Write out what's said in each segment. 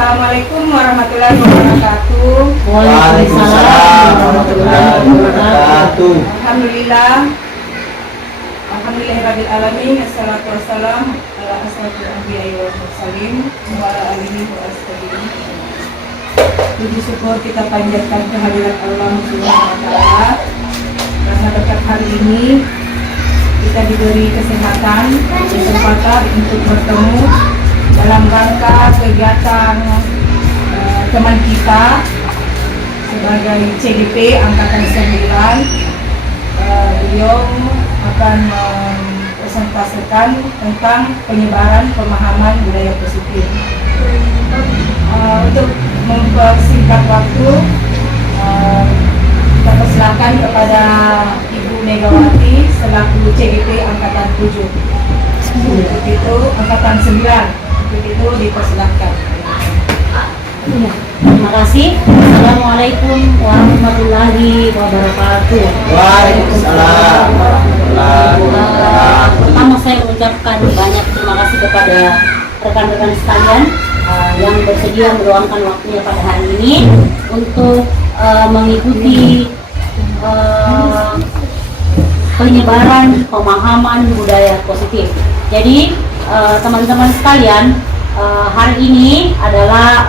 Assalamualaikum warahmatullahi wabarakatuh. Waalaikumsalam warahmatullahi wabarakatuh. Alhamdulillahirabbil alamin. Assalatu wassalam ala asrofil anbiya'i wal mursalin wa ala alihi wa ashabihi. Puji syukur kita panjatkan kehadirat Allah Subhanahu wa taala karena dekat hari ini kita diberi kesempatan, kesempatan untuk bertemu dalam rangka kegiatan teman kita sebagai CDP Angkatan 9. Beliau akan mempresentasikan tentang penyebaran pemahaman budaya positif. Untuk mempersingkat waktu, kita persilakan kepada Ibu Megawati selaku CDP Angkatan 7. Untuk itu Angkatan 9. Untuk itu dipersilakan. Terima kasih. Assalamualaikum warahmatullahi wabarakatuh. Waalaikumsalam warahmatullahi wabarakatuh. Pertama saya mengucapkan banyak terima kasih kepada rekan-rekan sekalian yang bersedia meluangkan waktunya pada hari ini untuk mengikuti penyebaran pemahaman budaya positif. Jadi teman-teman sekalian, hari ini adalah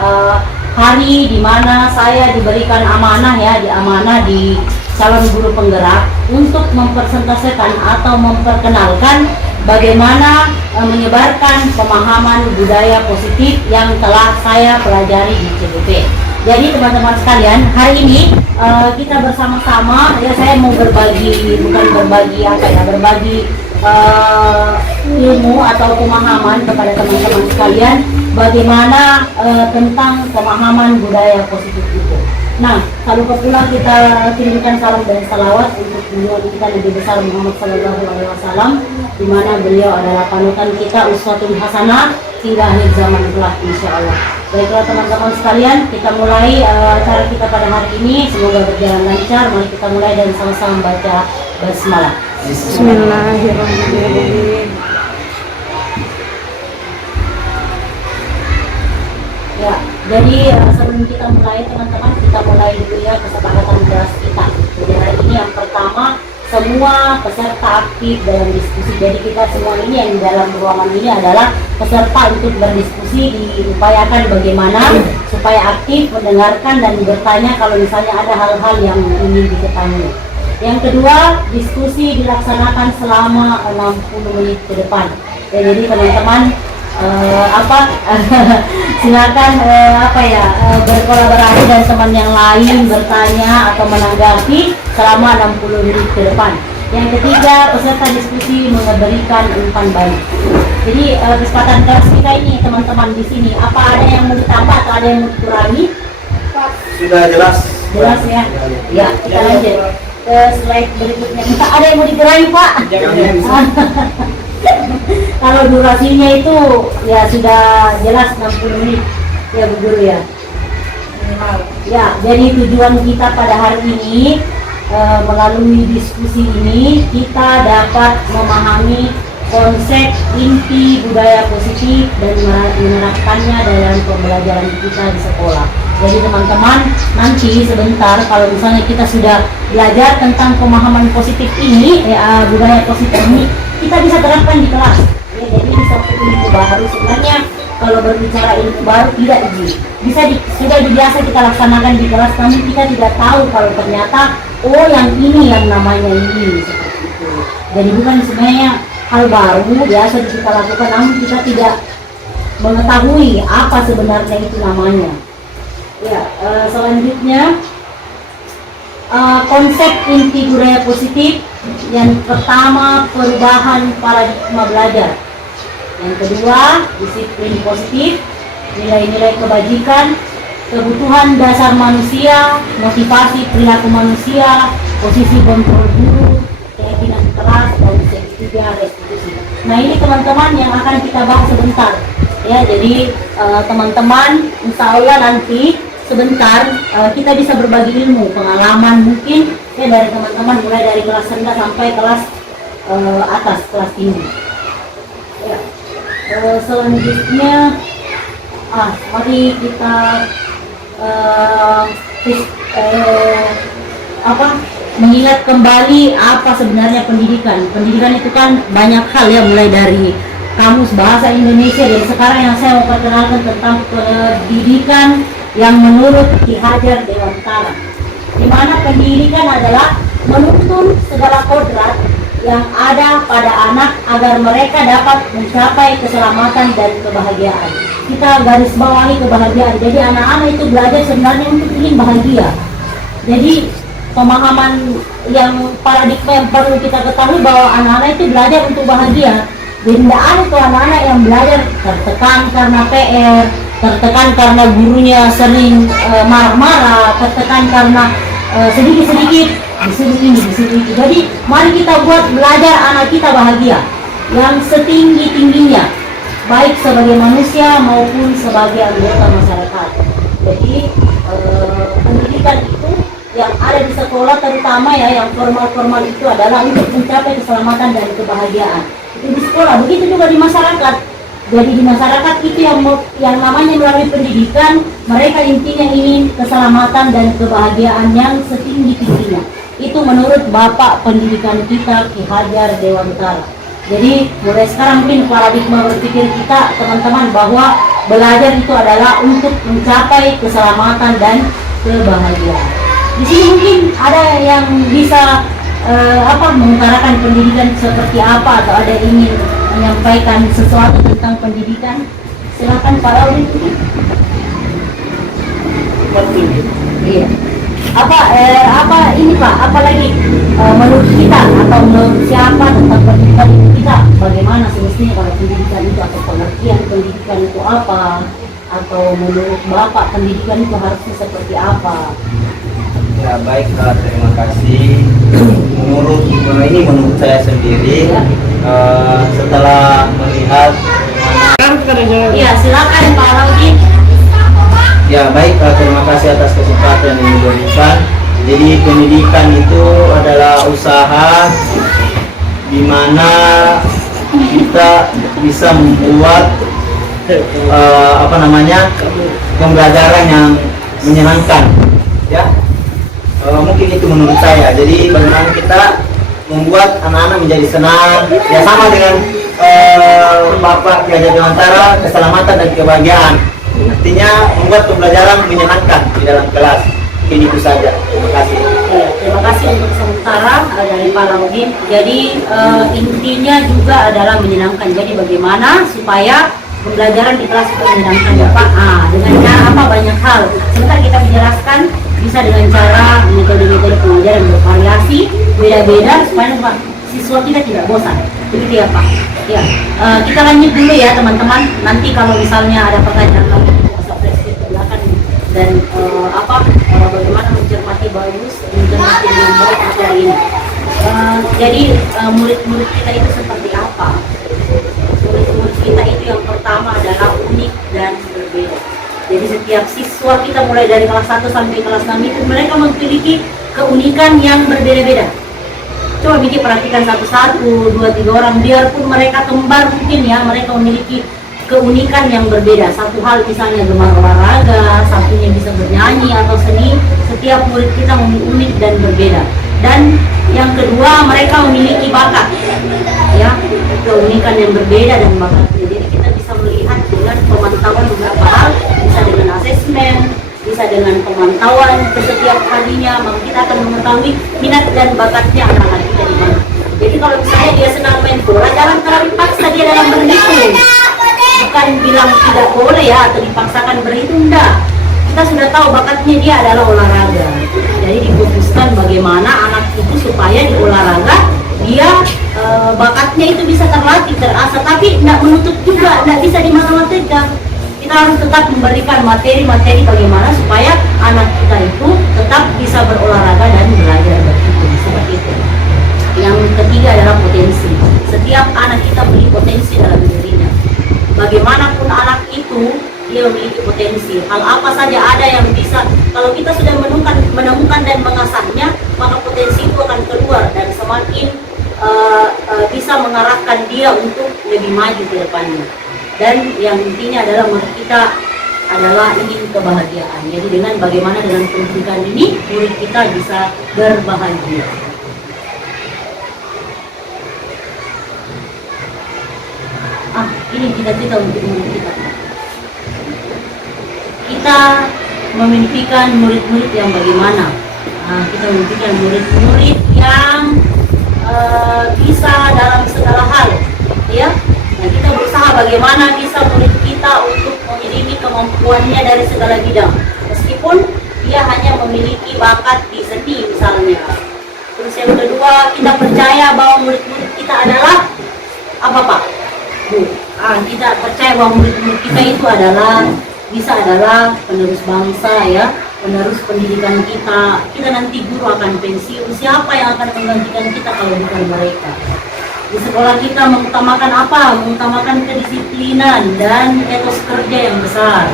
hari di mana saya diberikan amanah di calon guru penggerak untuk mempresentasikan atau memperkenalkan bagaimana menyebarkan pemahaman budaya positif yang telah saya pelajari di CDP. Jadi teman-teman sekalian, hari ini kita bersama-sama, ya saya mau berbagi ilmu atau pemahaman kepada teman-teman sekalian bagaimana tentang pemahaman budaya positif itu. Nah, kalau pula kita kirimkan salam dan salawat untuk beliau kita Nabi besar Muhammad Sallallahu Alaihi Wasallam, di mana beliau adalah panutan kita, uswatun hasanah hingga akhir zaman kelak, insya Allah. Baiklah teman-teman sekalian, kita mulai acara kita pada hari ini. Semoga berjalan lancar. Mari kita mulai dan sama-sama baca basmalah. Bismillahirrahmanirrahim. Ya, jadi sebelum kita mulai teman-teman, kita mulai dulu ya kesepakatan kelas kita. Jadi hari ini yang pertama, semua peserta aktif dalam diskusi. Jadi kita semua ini yang di dalam ruangan ini adalah peserta untuk berdiskusi, diupayakan bagaimana supaya aktif mendengarkan dan bertanya kalau misalnya ada hal-hal yang ingin diketahui. Yang kedua, diskusi dilaksanakan selama 60 menit ke depan. Ya, jadi teman-teman silakan berkolaborasi dan teman yang lain bertanya atau menanggapi selama 60 menit ke depan. Yang ketiga, peserta diskusi memberikan umpan balik. Jadi kesempatan kelas kita ini teman-teman di sini, apa ada yang mau ditambah atau ada yang mau dikurangi? Sudah jelas. Jelas ya. Ya, kita lanjut ke slide berikutnya. Kita ada yang mau dikurangi, Pak? Kalau durasinya itu ya sudah jelas 60 menit ya Bu Guru ya. Ya, jadi tujuan kita pada hari ini melalui diskusi ini kita dapat memahami konsep inti budaya positif dan menerapkannya dalam pembelajaran kita di sekolah. Jadi teman-teman, nanti sebentar kalau misalnya kita sudah belajar tentang pemahaman positif ini, budaya positif ini, kita bisa terapkan di kelas. Ya, jadi bisa ilmu baru sebenarnya kalau berbicara ilmu baru tidak sudah biasa kita laksanakan di kelas, namun kita tidak tahu kalau ternyata yang ini yang namanya ini seperti itu. Jadi bukan sebenarnya hal baru biasa kita lakukan, namun kita tidak mengetahui apa sebenarnya itu namanya. Ya, selanjutnya konsep inti budaya positif. Yang pertama, perubahan paradigma belajar. Yang kedua, disiplin positif, nilai-nilai kebajikan, kebutuhan dasar manusia, motivasi perilaku manusia, posisi kontrol guru, keyakinan kelas, dan ketiga restitusi. Nah, ini teman-teman yang akan kita bahas sebentar. Ya, jadi teman-teman, insya Allah nanti sebentar kita bisa berbagi ilmu, pengalaman mungkin ya dari teman-teman mulai dari kelas rendah sampai kelas atas, kelas tinggi. Ya. Selanjutnya Mari kita eh, apa mengingat kembali apa sebenarnya pendidikan. Pendidikan itu kan banyak hal ya, mulai dari kamus bahasa Indonesia, dan sekarang yang saya mau perkenalkan tentang pendidikan yang menurut Ki Hajar Dewantara, di mana pendidikan adalah menuntun segala kodrat yang ada pada anak agar mereka dapat mencapai keselamatan dan kebahagiaan. Kita garis bawahi kebahagiaan. Jadi anak-anak itu belajar sebenarnya untuk ingin bahagia. Jadi pemahaman yang paradigma yang perlu kita ketahui bahwa anak-anak itu belajar untuk bahagia. Jadi tidak ada tuh anak-anak yang belajar tertekan karena PR, tertekan karena gurunya sering marah-marah, tertekan karena sedikit-sedikit disuruh ini, disuruh itu. Jadi mari kita buat belajar anak kita bahagia yang setinggi-tingginya, baik sebagai manusia maupun sebagai anggota masyarakat. Jadi pendidikan itu yang ada di sekolah terutama ya, yang formal-formal itu adalah untuk mencapai keselamatan dan kebahagiaan. Itu di sekolah, begitu juga di masyarakat. Jadi di masyarakat itu yang namanya melalui pendidikan, mereka intinya ingin keselamatan dan kebahagiaan yang setinggi-tingginya. Itu menurut Bapak Pendidikan kita, Ki Hajar Dewantara. Jadi mulai sekarang mungkin paradigma berpikir kita teman-teman bahwa belajar itu adalah untuk mencapai keselamatan dan kebahagiaan. Di sini mungkin ada yang bisa mengutarakan pendidikan seperti apa, atau ada ingin menyampaikan sesuatu tentang pendidikan. Silakan Pak Audin. Iya. Apa ini Pak? Apalagi menurut kita atau menurut siapa tentang pendidikan itu kita? Bagaimana semestinya kalau pendidikan itu, atau pengertian pendidikan itu apa? Atau menurut Bapak pendidikan itu harusnya seperti apa? Ya baik, terima kasih. Menurut saya sendiri, setelah melihat Iya, silakan Pak Audin. ya baik, terima kasih atas kesempatan yang diberikan. Jadi pendidikan itu adalah usaha di mana kita bisa membuat pembelajaran yang menyenangkan, ya. Mungkin itu menurut saya. Jadi bagaimana kita membuat anak-anak menjadi senang, ya sama dengan Bapak Ki Hajar Dewantara, keselamatan dan kebahagiaan. Artinya membuat pembelajaran menyenangkan di dalam kelas. Ini itu saja. Terima kasih. Terima kasih untuk sementara dari Pak Audin. Jadi intinya juga adalah menyenangkan. Jadi bagaimana supaya pembelajaran di kelas itu menyenangkan ya Pak? Dengan cara apa? Banyak hal. Sebentar kita menjelaskan, bisa dengan cara metode-metode pengajaran bervariasi, beda-beda supaya siswa kita tidak bosan. Begitu ya Pak? Ya, kita lanjut dulu ya teman-teman. Nanti kalau misalnya ada pertanyaan lagi, bisa flashback ke belakang dan bagaimana mencermati bagus, mencermati dengan baik materi ini. Jadi murid-murid kita itu seperti apa? Murid-murid kita itu yang pertama adalah unik dan berbeda. Jadi setiap siswa kita mulai dari kelas 1 sampai kelas 6 itu mereka memiliki keunikan yang berbeda-beda. Coba bikin perhatikan satu-satu, 2-3 orang, biarpun mereka kembar mungkin ya, mereka memiliki keunikan yang berbeda. Satu hal misalnya gemar olahraga, satunya bisa bernyanyi atau seni. Setiap murid kita unik dan berbeda. Dan yang kedua, mereka memiliki bakat, ya, keunikan yang berbeda dan bakatnya. Jadi kita bisa melihat dengan pemantauan beberapa hal, bisa dengan asesmen, bisa dengan pemantauan ke setiap harinya, maka kita akan mengetahui minat dan bakatnya anak-anak kita di mana. Jadi kalau misalnya dia senang main bola, jangan terlalu dipaksa dia dalam berhitung. Bukan bilang tidak boleh ya, atau dipaksakan berhitung, enggak. Kita sudah tahu bakatnya dia adalah olahraga. Jadi difokuskan bagaimana anak itu supaya di olahraga dia bakatnya itu bisa terlatih, terasah, tapi tidak menutup juga, tidak bisa di matematika. Kita harus tetap memberikan materi-materi bagaimana supaya anak kita itu tetap bisa berolahraga dan belajar berhitung, seperti itu. Yang ketiga adalah potensi. Setiap anak kita memiliki potensi dalam dirinya. Bagaimanapun anak itu, dia memiliki potensi. Hal apa saja ada yang bisa, kalau kita sudah menemukan dan mengasahnya, maka potensi itu akan keluar dan semakin bisa mengarahkan dia untuk lebih maju ke depannya. Dan yang intinya adalah kita adalah ingin kebahagiaan. Jadi dengan bagaimana dengan pendidikan ini murid kita bisa berbahagia. Ini cita-cita untuk murid kita. Kita memimpikan murid-murid yang bagaimana? Kita memimpikan murid-murid yang bisa dalam segala hal, ya. Nah, kita berusaha bagaimana bisa murid kita untuk memiliki kemampuannya dari segala bidang, meskipun dia hanya memiliki bakat di seni misalnya. Terus yang kedua, kita percaya bahwa murid-murid kita adalah apa Pak? Kita percaya bahwa murid-murid kita itu adalah penerus bangsa, ya, penerus pendidikan kita. Kita nanti guru akan pensiun, siapa yang akan menggantikan kita kalau bukan mereka? Di sekolah kita mengutamakan apa? Mengutamakan kedisiplinan dan etos kerja yang besar.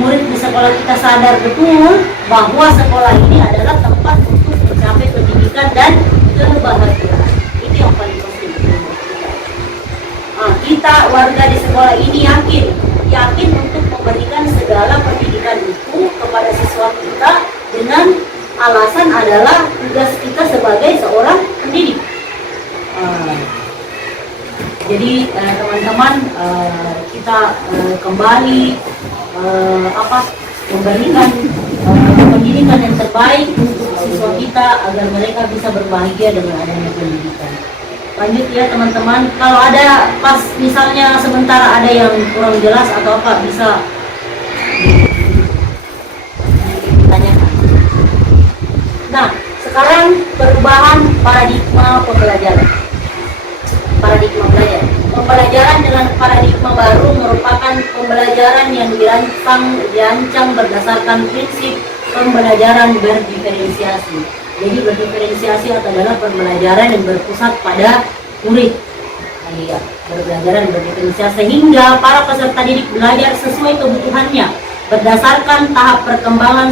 Murid di sekolah kita sadar betul bahwa sekolah ini adalah tempat untuk mencapai pendidikan dan kebahagiaan. Itu yang paling penting. Kita warga di sekolah ini yakin untuk memberikan segala pendidikan itu kepada siswa kita dengan alasan adalah tugas kita sebagai seorang pendidik. Jadi teman-teman, kita kembali memberikan pendidikan yang terbaik untuk siswa kita agar mereka bisa berbahagia dengan adanya pendidikan. Lanjut ya teman-teman, kalau ada pas misalnya sementara ada yang kurang jelas atau apa bisa ditanyakan. Nah, sekarang perubahan paradigma pembelajaran. Paradigma belajar. Pembelajaran dengan paradigma baru merupakan pembelajaran yang dirancang berdasarkan prinsip pembelajaran berdiferensiasi. Jadi berdiferensiasi adalah pembelajaran yang berpusat pada murid. Pembelajaran berdiferensiasi sehingga para peserta didik belajar sesuai kebutuhannya berdasarkan tahap perkembangan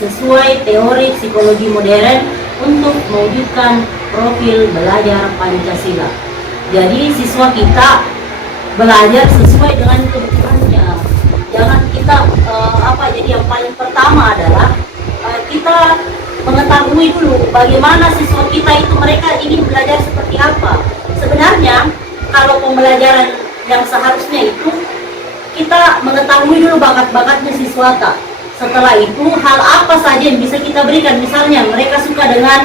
sesuai teori psikologi modern untuk mewujudkan profil belajar Pancasila. Jadi siswa kita belajar sesuai dengan kebutuhannya. Jangan kita jadi yang paling pertama adalah kita mengetahui dulu bagaimana siswa kita itu mereka ingin belajar seperti apa. Sebenarnya kalau pembelajaran yang seharusnya itu kita mengetahui dulu bakat-bakatnya siswa kita. Setelah itu hal apa saja yang bisa kita berikan. Misalnya mereka suka dengan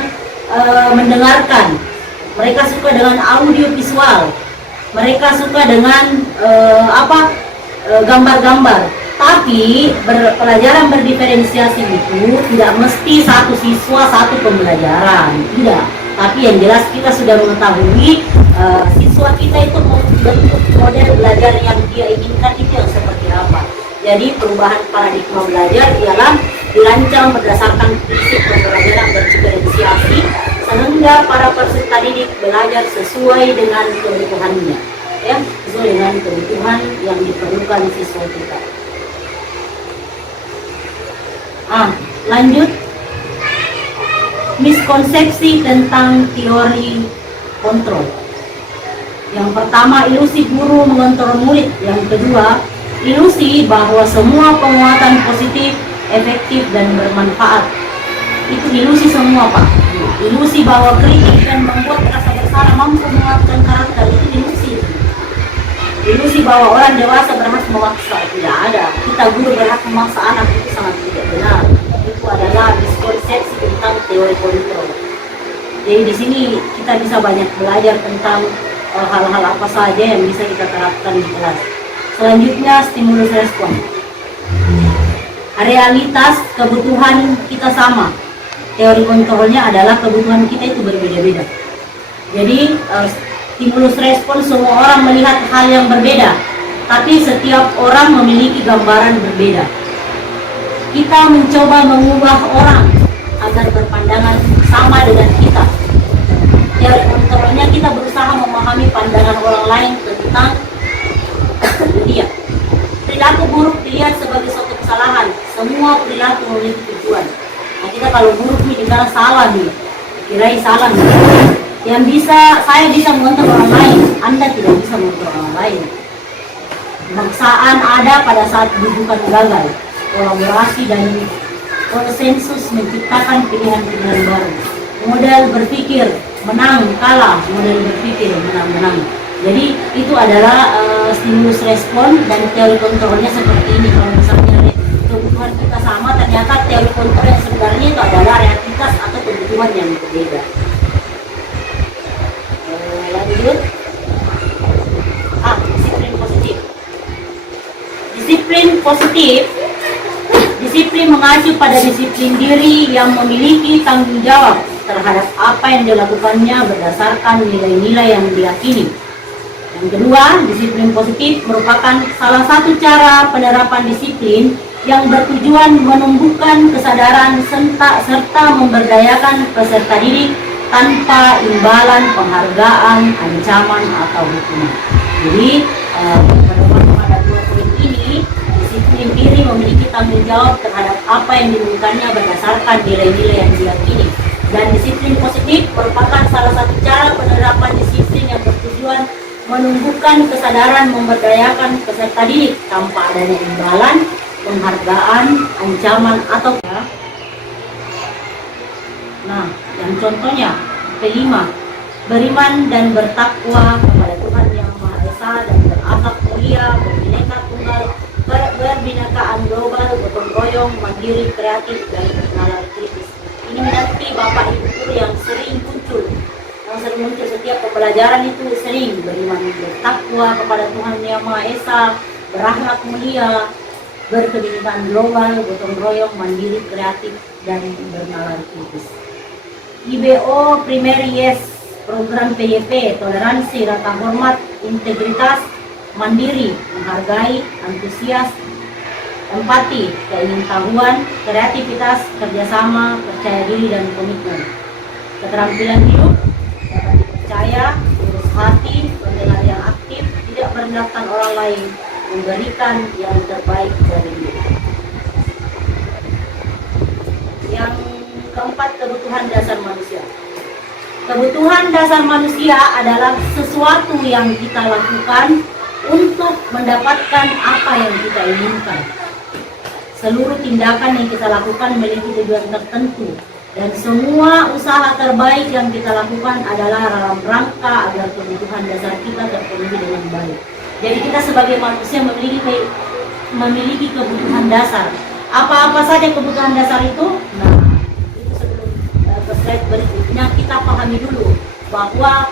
mendengarkan, mereka suka dengan audio visual, mereka suka dengan gambar-gambar. Tapi pelajaran berdiferensiasi itu tidak mesti satu siswa satu pembelajaran, tidak. Tapi yang jelas kita sudah mengetahui siswa kita itu membentuk model belajar yang dia inginkan itu yang seperti apa. Jadi perubahan paradigma belajar ialah dirancang berdasarkan prinsip pembelajaran berdiferensiasi sehingga para peserta didik belajar sesuai dengan kebutuhannya, ya, sesuai dengan kebutuhan yang diperlukan siswa kita. Lanjut, miskonsepsi tentang teori kontrol. Yang pertama, ilusi guru mengontrol murid. Yang kedua, ilusi bahwa semua penguatan positif, efektif dan bermanfaat. Itu ilusi semua Pak. Ilusi bahwa kritik dan membuat rasa bersalah mampu menguatkan karakter, itu ilusi. Ilusi bahwa orang dewasa berhak memaksa, tidak ada. Kita guru berhak memaksa anak, itu sangat tidak benar. Itu adalah miskonsepsi tentang teori kontrol. Jadi di sini kita bisa banyak belajar tentang hal-hal apa saja yang bisa kita terapkan di kelas. Selanjutnya, stimulus respon. Realitas kebutuhan kita sama. Teori kontrolnya adalah kebutuhan kita itu berbeda-beda. Jadi stimulus respon semua orang melihat hal yang berbeda, tapi setiap orang memiliki gambaran berbeda. Kita mencoba mengubah orang agar berpandangan sama dengan kita. Teori kontrolnya kita berusaha memahami pandangan orang lain tentang dunia. Perilaku buruk dilihat sebagai suatu kesalahan. Semua perilaku memiliki tujuan. Nah, kita kalau buruk nih kita salah nih, kirai salah nih. Yang bisa, saya bisa mengontrol orang lain, Anda tidak bisa mengontrol orang lain. Kemaksaan ada pada saat bukan gagal. Kolaborasi dan konsensus menciptakan pilihan-pilihan baru. Model berpikir menang kalah, model berpikir menang-menang. Jadi itu adalah stimulus respon, dan teori kontrolnya seperti ini. Kalau misalnya kebutuhan kita sama, ternyata teori kontrol yang sebenarnya itu adalah realitas atau kebutuhan yang berbeda. Lanjut. Disiplin positif. Disiplin positif, disiplin mengacu pada disiplin diri yang memiliki tanggung jawab terhadap apa yang dilakukannya berdasarkan nilai-nilai yang diyakini. Yang kedua, disiplin positif merupakan salah satu cara penerapan disiplin yang bertujuan menumbuhkan kesadaran serta memberdayakan peserta didik tanpa imbalan penghargaan, ancaman, atau hukuman. Jadi, pada dua poin ini, disiplin diri memiliki tanggung jawab terhadap apa yang dilakukannya berdasarkan nilai-nilai yang diyakini. Dan disiplin positif merupakan salah satu cara penerapan disiplin yang bertujuan menumbuhkan kesadaran memberdayakan peserta didik tanpa adanya imbalan, penghargaan, ancaman, atau yang contohnya kelima, beriman dan bertakwa kepada Tuhan Yang Maha Esa dan berakhlak mulia, berbineka tunggal, berbinakaan global, gotong royong, mandiri, kreatif, dan bernalar kritis. Ini nanti Bapak Ibu guru yang sering muncul setiap pembelajaran itu, sering beriman bertakwa kepada Tuhan Yang Maha Esa, berakhlak mulia, berkebinekaan global, gotong royong, mandiri, kreatif, dan bernalar kritis. IBO Primary Yes, program PYP, toleransi, rasa hormat, integritas, mandiri, menghargai, antusias, empati, keingintahuan, kreativitas, kerjasama, percaya diri, dan komitmen. Keterampilan hidup, dapat dipercaya, lurus hati, pendengar yang aktif, tidak merendahkan orang lain, memberikan yang terbaik dari diri. Yang keempat, kebutuhan dasar manusia. Kebutuhan dasar manusia adalah sesuatu yang kita lakukan untuk mendapatkan apa yang kita inginkan. Seluruh tindakan yang kita lakukan memiliki tujuan tertentu, dan semua usaha terbaik yang kita lakukan adalah dalam rangka agar kebutuhan dasar kita terpenuhi dengan baik. Jadi kita sebagai manusia memiliki kebutuhan dasar. Apa-apa saja kebutuhan dasar itu? Nah, itu sebelum ke slide berikutnya kita pahami dulu bahwa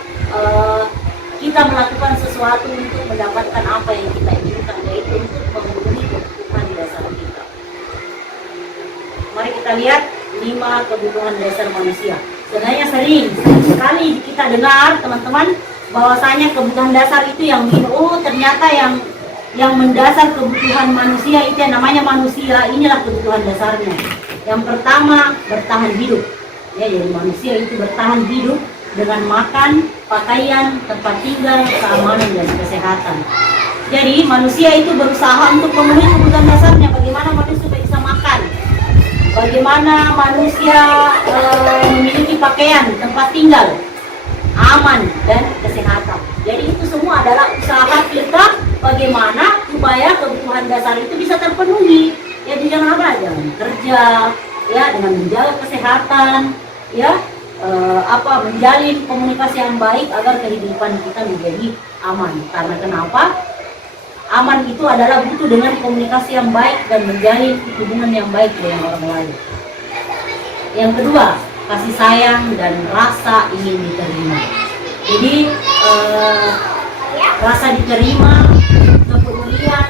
kita melakukan sesuatu untuk mendapatkan apa yang kita inginkan, yaitu untuk memenuhi kebutuhan dasar kita. Mari kita lihat 5 kebutuhan dasar manusia. Sebenarnya sering sekali kita dengar teman-teman bahwasanya kebutuhan dasar itu yang ternyata yang mendasar kebutuhan manusia itu yang namanya manusia, inilah kebutuhan dasarnya. Yang pertama, bertahan hidup. Ya, jadi manusia itu bertahan hidup dengan makan, pakaian, tempat tinggal, keamanan, dan kesehatan. Jadi manusia itu berusaha untuk memenuhi kebutuhan dasarnya. Bagaimana manusia bisa makan, bagaimana manusia memiliki pakaian, tempat tinggal, aman, dan kesehatan. Jadi itu semua adalah usaha kita bagaimana supaya kebutuhan dasar itu bisa terpenuhi. Ya, jangan apa, jangan kerja, ya, dengan menjaga kesehatan, ya, menjalin komunikasi yang baik agar kehidupan kita menjadi aman. Karena kenapa? Aman itu adalah butuh dengan komunikasi yang baik dan menjalin hubungan yang baik dengan orang lain. Yang kedua, kasih sayang dan rasa ingin diterima. Jadi rasa diterima, kepedulian,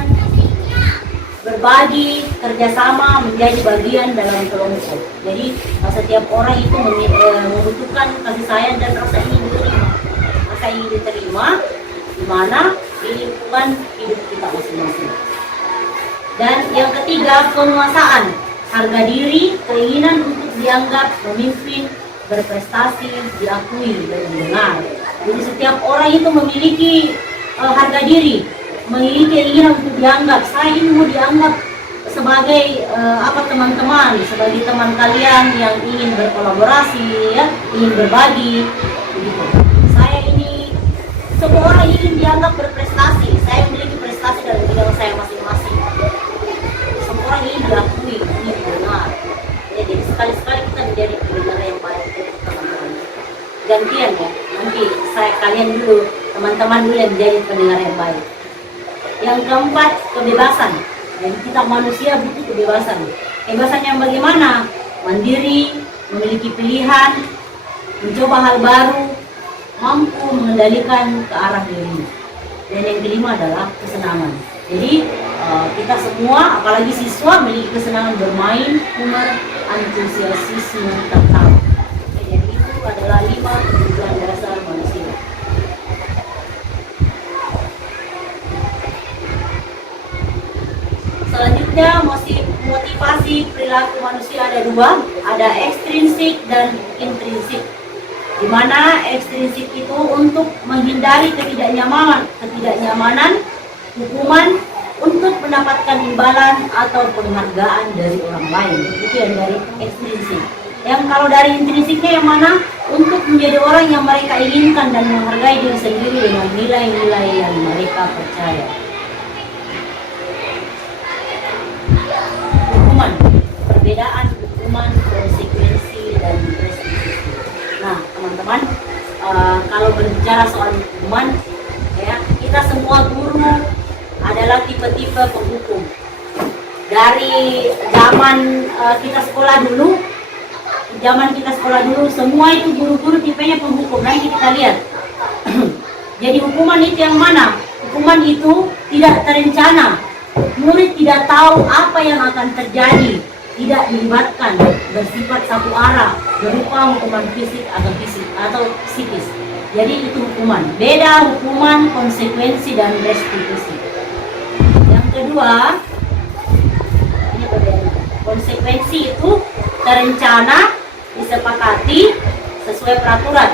berbagi, kerjasama menjadi bagian dalam kelompok. Jadi setiap orang itu membutuhkan kasih sayang dan rasa ingin diterima. Rasa ingin diterima di mana di lingkungan hidup kita masing-masing. Dan yang ketiga, penguasaan, harga diri, keinginan untuk dianggap memimpin, berprestasi, diakui, dan didengar. Jadi setiap orang itu memiliki harga diri, memiliki keinginan untuk dianggap. Saya ini mau dianggap sebagai teman-teman, sebagai teman kalian yang ingin berkolaborasi, ya, ingin berbagi, begitu. Saya ini, semua orang ingin dianggap berprestasi. Saya memiliki prestasi berprestasi dalam bidang saya masing-masing. Semua orang ini diakui, ini benar. Ya, jadi sekali-sekali kita menjadi pendengar yang baik untuk teman-teman. Gantian ya, nanti kalian dulu, teman-teman dulu yang menjadi pendengar yang baik. Yang keempat, kebebasan. Dan kita manusia butuh kebebasan. Kebebasan yang bagaimana? Mandiri, memiliki pilihan, mencoba hal baru, mampu mengendalikan ke arah diri. Dan yang kelima adalah kesenangan. Jadi kita semua, apalagi siswa, memiliki kesenangan bermain, humor, antusiasisme, tertawa. Jadi itu adalah 5 kebutuhan dasar manusia. Selanjutnya, motivasi perilaku manusia ada 2, ada ekstrinsik dan intrinsik. Di mana ekstrinsik itu untuk menghindari ketidaknyamanan, hukuman, untuk mendapatkan imbalan atau penghargaan dari orang lain. Itu yang dari ekstrinsik. Yang kalau dari intrinsiknya yang mana? Untuk menjadi orang yang mereka inginkan dan menghargai diri sendiri dengan nilai-nilai yang mereka percaya. Hukuman, perbedaan hukuman, konsekuensi, dan restitusi. Nah, teman-teman, kalau berbicara soal hukuman, ya, kita semua guru adalah tipe-tipe penghukum. Dari zaman kita sekolah dulu, semua itu guru-guru tipenya penghukum. Nanti kita lihat. Jadi hukuman itu yang mana? Hukuman itu tidak terencana. Murid tidak tahu apa yang akan terjadi, tidak dilibatkan, bersifat satu arah, berupa hukuman fisik atau psikis. Jadi itu hukuman. Beda hukuman, konsekuensi, dan restitusi. Yang kedua, ini berbeda. Konsekuensi itu terencana, disepakati, sesuai peraturan.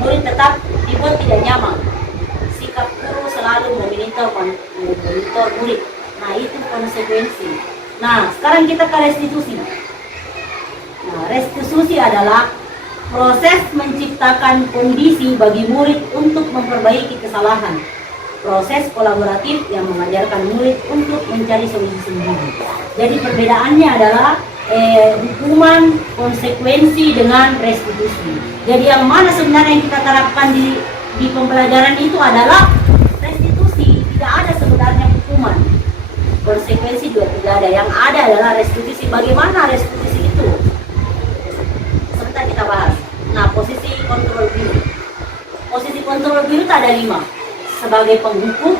Murid tetap dibuat tidak nyaman. Sikap guru selalu memonitor murid. Nah, itu konsekuensi. Nah, sekarang kita ke restitusi. Nah, restitusi adalah proses menciptakan kondisi bagi murid untuk memperbaiki kesalahan. Proses kolaboratif yang mengajarkan murid untuk mencari solusi sendiri. Jadi perbedaannya adalah hukuman, konsekuensi, dengan restitusi. Jadi yang mana sebenarnya yang kita terapkan di pembelajaran itu adalah restitusi. Tidak ada sebenarnya hukuman. Konsekuensi juga tidak ada. Yang ada adalah restitusi. Bagaimana restitusi itu? Sebentar kita bahas. Nah, posisi kontrol biru. Posisi kontrol biru itu ada 5. Sebagai penghukum,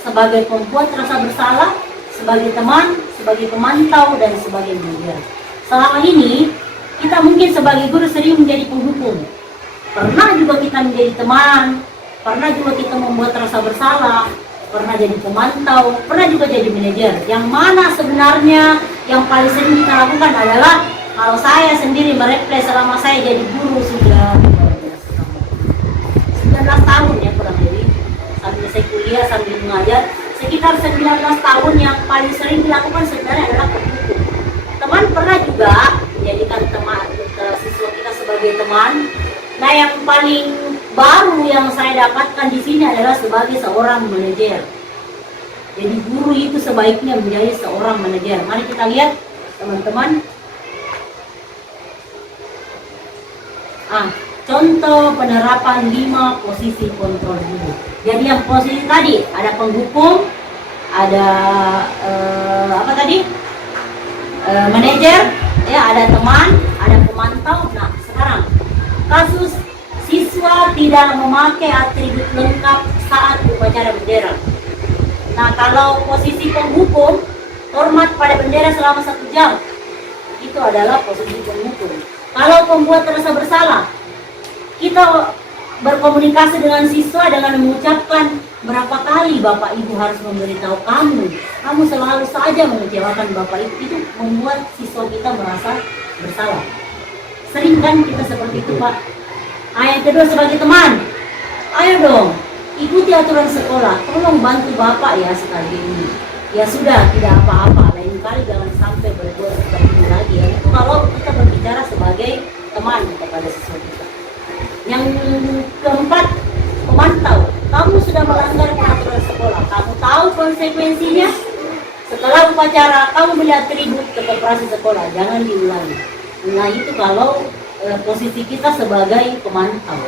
sebagai pembuat rasa bersalah, sebagai teman, sebagai pemantau, dan sebagai manajer. Selama ini, kita mungkin sebagai guru sering menjadi penghukum. Pernah juga kita menjadi teman, pernah juga kita membuat rasa bersalah, pernah jadi pemantau, pernah juga jadi manajer. Yang mana sebenarnya yang paling sering kita lakukan adalah, kalau saya sendiri merefleksi selama saya jadi guru sudah 19 tahun ya kurang lebih, sambil saya kuliah, sambil mengajar, sekitar 19 tahun yang paling sering dilakukan sebenarnya adalah penghukum. Teman pernah juga menjadikan teman siswa kita sebagai teman. Nah, yang paling baru yang saya dapatkan di sini adalah sebagai seorang manajer. Jadi guru itu sebaiknya menjadi seorang manajer. Mari kita lihat teman-teman. Contoh penerapan 5 posisi kontrol dulu. Jadi yang posisi tadi ada penghukum, ada manajer, ya, ada teman, ada pemantau. Nah, sekarang kasus siswa tidak memakai atribut lengkap saat upacara bendera. Nah, kalau posisi penghukum, hormat pada bendera selama 1 jam, itu adalah posisi penghukum. Kalau pembuat rasa bersalah, kita berkomunikasi dengan siswa dengan mengucapkan, berapa kali Bapak Ibu harus memberitahu kamu selalu saja mengecewakan Bapak Ibu. Itu membuat siswa kita merasa bersalah. Sering kan kita seperti itu, Pak. Yang kedua, sebagai teman, ayo dong ikuti aturan sekolah, tolong bantu Bapak ya sekali ini. Ya sudah, tidak apa-apa, lain kali jangan sampai berbuat seperti ini lagi ya. Itu kalau kita berbicara sebagai teman kepada siswa kita. Yang keempat, pemantau. kamu sudah melanggar peraturan sekolah, kamu tahu konsekuensinya. Setelah upacara kamu melihat tribut ke koperasi sekolah, jangan diulangi. Nah itu kalau posisi kita sebagai pemantau.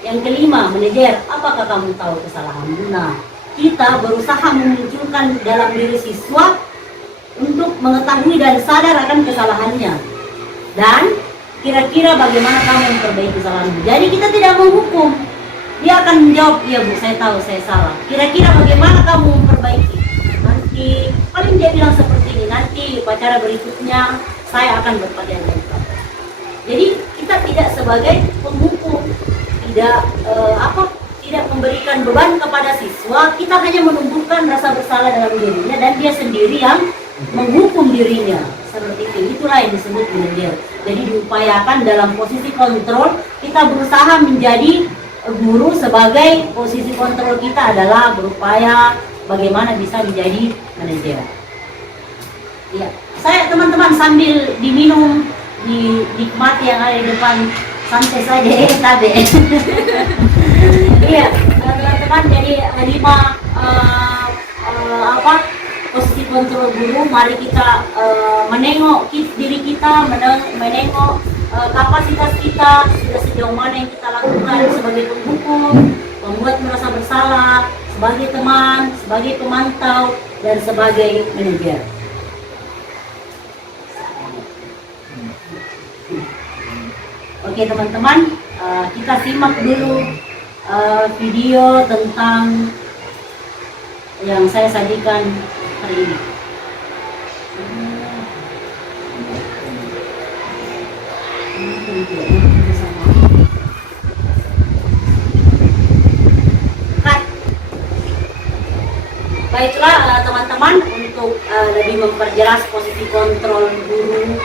Yang kelima, manajer, apakah kamu tahu kesalahanmu? Nah, kita berusaha memunculkan dalam diri siswa untuk mengetahui dan sadar akan kesalahannya. Dan kira-kira bagaimana kamu memperbaiki kesalahanmu. Jadi kita tidak menghukum. Dia akan menjawab, iya Bu, saya tahu, saya salah. Kira-kira bagaimana kamu memperbaiki? Nanti, paling dia bilang seperti ini, nanti upacara berikutnya saya akan berpakaian lengkap. Jadi kita tidak sebagai penghukum, tidak memberikan beban kepada siswa, kita hanya menumbuhkan rasa bersalah dalam dirinya dan dia sendiri yang menghukum dirinya. Seperti itu, itulah yang disebut manajer. Jadi diupayakan dalam posisi kontrol, kita berusaha menjadi guru sebagai posisi kontrol kita adalah berupaya bagaimana bisa menjadi manajer. Ya, saya teman-teman sambil diminum, dinikmati yang ada di depan, santai saja tabe. Iya, teman-teman, jadi 5 posisi kontrol guru. Mari kita menengok diri kita, menengok kapasitas kita, sudah sejauh mana yang kita lakukan sebagai penghukum, membuat merasa bersalah, sebagai teman, sebagai pemantau, dan sebagai manajer. Oke teman-teman, kita simak dulu video tentang yang saya sajikan hari ini. Baiklah teman-teman, untuk lebih memperjelas posisi kontrol guru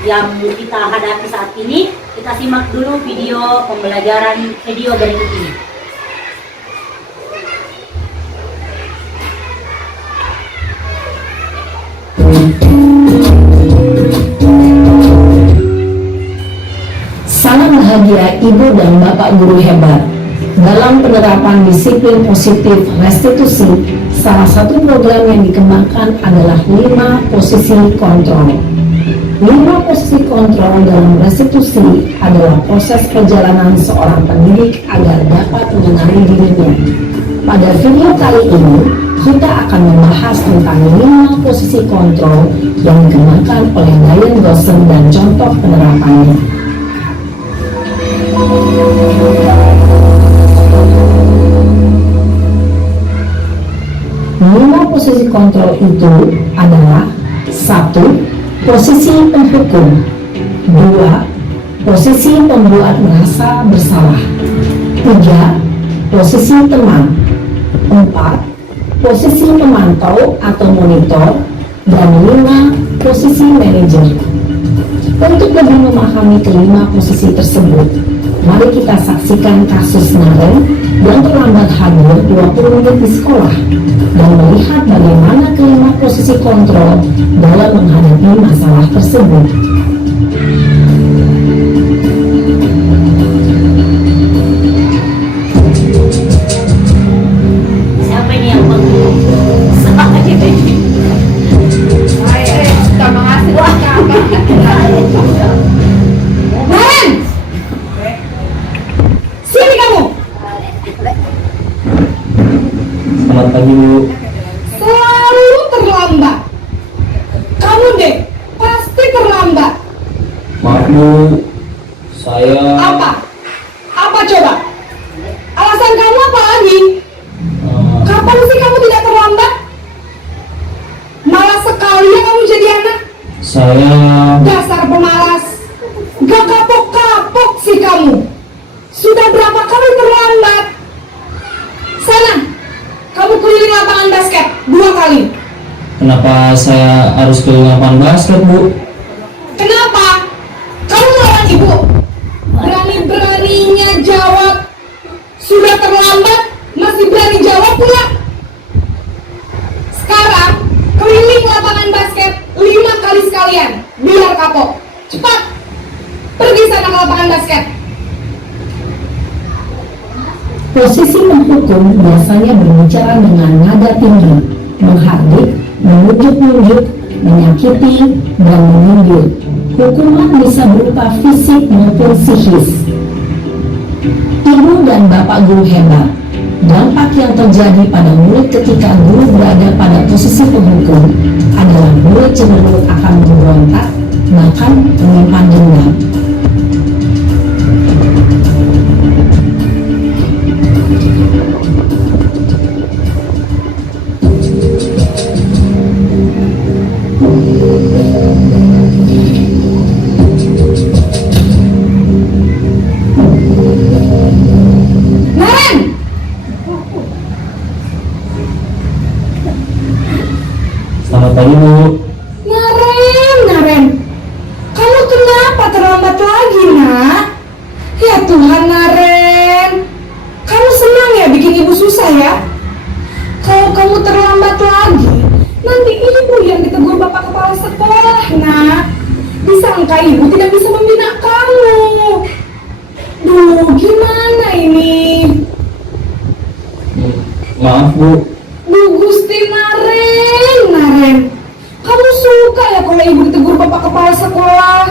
yang kita hadapi saat ini, kita simak dulu video pembelajaran video berikut ini. Sangat bahagia Ibu dan Bapak guru hebat. Dalam penerapan disiplin positif restitusi, salah satu program yang dikembangkan adalah 5 posisi kontrol. 5 posisi kontrol dalam restitusi adalah proses perjalanan seorang pendidik agar dapat mengenali dirinya. Pada video kali ini, kita akan membahas tentang 5 posisi kontrol yang dikembangkan oleh Diane Dawson dan contoh penerapannya. Lima posisi kontrol itu adalah: 1. Posisi penghukum. 2. Posisi pembuat merasa bersalah. 3. Posisi teman. 4. Posisi pemantau atau monitor. Dan 5. Posisi manajer. Untuk lebih memahami kelima posisi tersebut, mari kita saksikan kasus Naren yang terlambat hadir 20 menit di sekolah dan melihat bagaimana kelima posisi kontrol dalam menghadapi masalah tersebut. Siapa ini yang semangat ini? Saya suka menghasilkan apa? Naren! Sini kamu! Selamat pagi Bu. Selalu terlambat. Kamu deh, pasti terlambat. Maaf Bu, saya Apa? Apa coba? Alasan kamu apa lagi? Kapan sih kamu tidak terlambat? Malas sekali ya kamu jadi anak. saya Dasar pemalas. Gak kapok-kapok sih kamu. Sudah berapa kali terlambat? Sana, kamu keliling lapangan basket 2 kali. kenapa saya harus ke lapangan basket Bu? Kenapa? Kamu melawan ibu. Berani-beraninya jawab. Sudah terlambat, masih berani jawab pula. Sekarang, keliling lapangan basket 5 kali sekalian. Biar kapok. Cepat. Pergi sana ke lapangan basket. Posisi penghukum biasanya berbicara dengan nada tinggi, menghardik, menunjuk-nunjuk, menyakiti, dan menyindir. Hukuman bisa berupa fisik maupun psikis. Ibu dan bapak guru hebat. Dampak yang terjadi pada murid ketika guru berada pada posisi penghukum adalah murid cenderung akan memberontak, bahkan menyimpan dendam. Selamat pagi Bu. Naren, kamu kenapa terlambat lagi, nak? Ya Tuhan, Naren, kamu senang ya bikin ibu susah ya? Kalau kamu terlambat lagi, nanti ibu yang ditegur bapak kepala sekolah, nak. Disangka ibu tidak bisa membina kamu. Duh, gimana ini? Maaf Bu. Duh, Gusti Naren, kamu suka ya kalau ibu ditegur bapak kepala sekolah?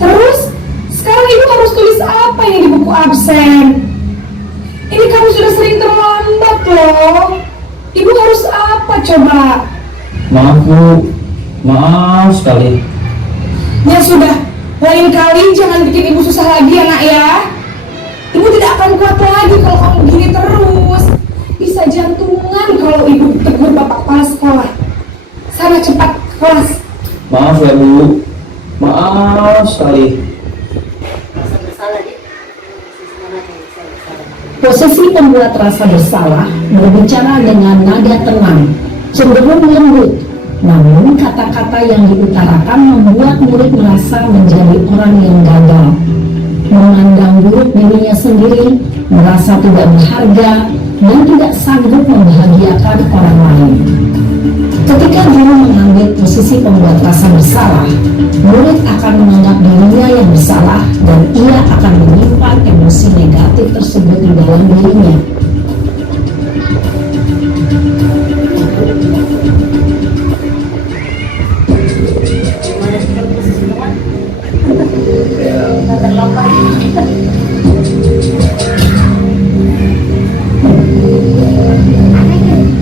Terus, sekarang ibu harus tulis apa ini di buku absen? Ini kamu sudah sering terlambat loh. Ibu harus apa coba? Maaf Bu. Maaf sekali. Ya sudah, lain kali jangan bikin ibu susah lagi ya nak ya. Ibu tidak akan kuat lagi kalau kamu begini terus. Bisa jantungan kalau ibu ditegur bapak kepala sekolah. Sana cepat ke kelas. Maaf ya Bu. Maaf sekali. Posisi pembuat rasa bersalah berbicara dengan nada tenang, cenderung lembut. Namun kata-kata yang diutarakan membuat murid merasa menjadi orang yang gagal, memandang buruk dirinya sendiri, merasa tidak berharga, dan tidak sanggup membahagiakan orang lain. Ketika guru mengambil posisi pembuat rasa bersalah, murid akan menganggap dirinya yang bersalah dan ia akan menyimpan emosi negatif tersebut di dalam dirinya.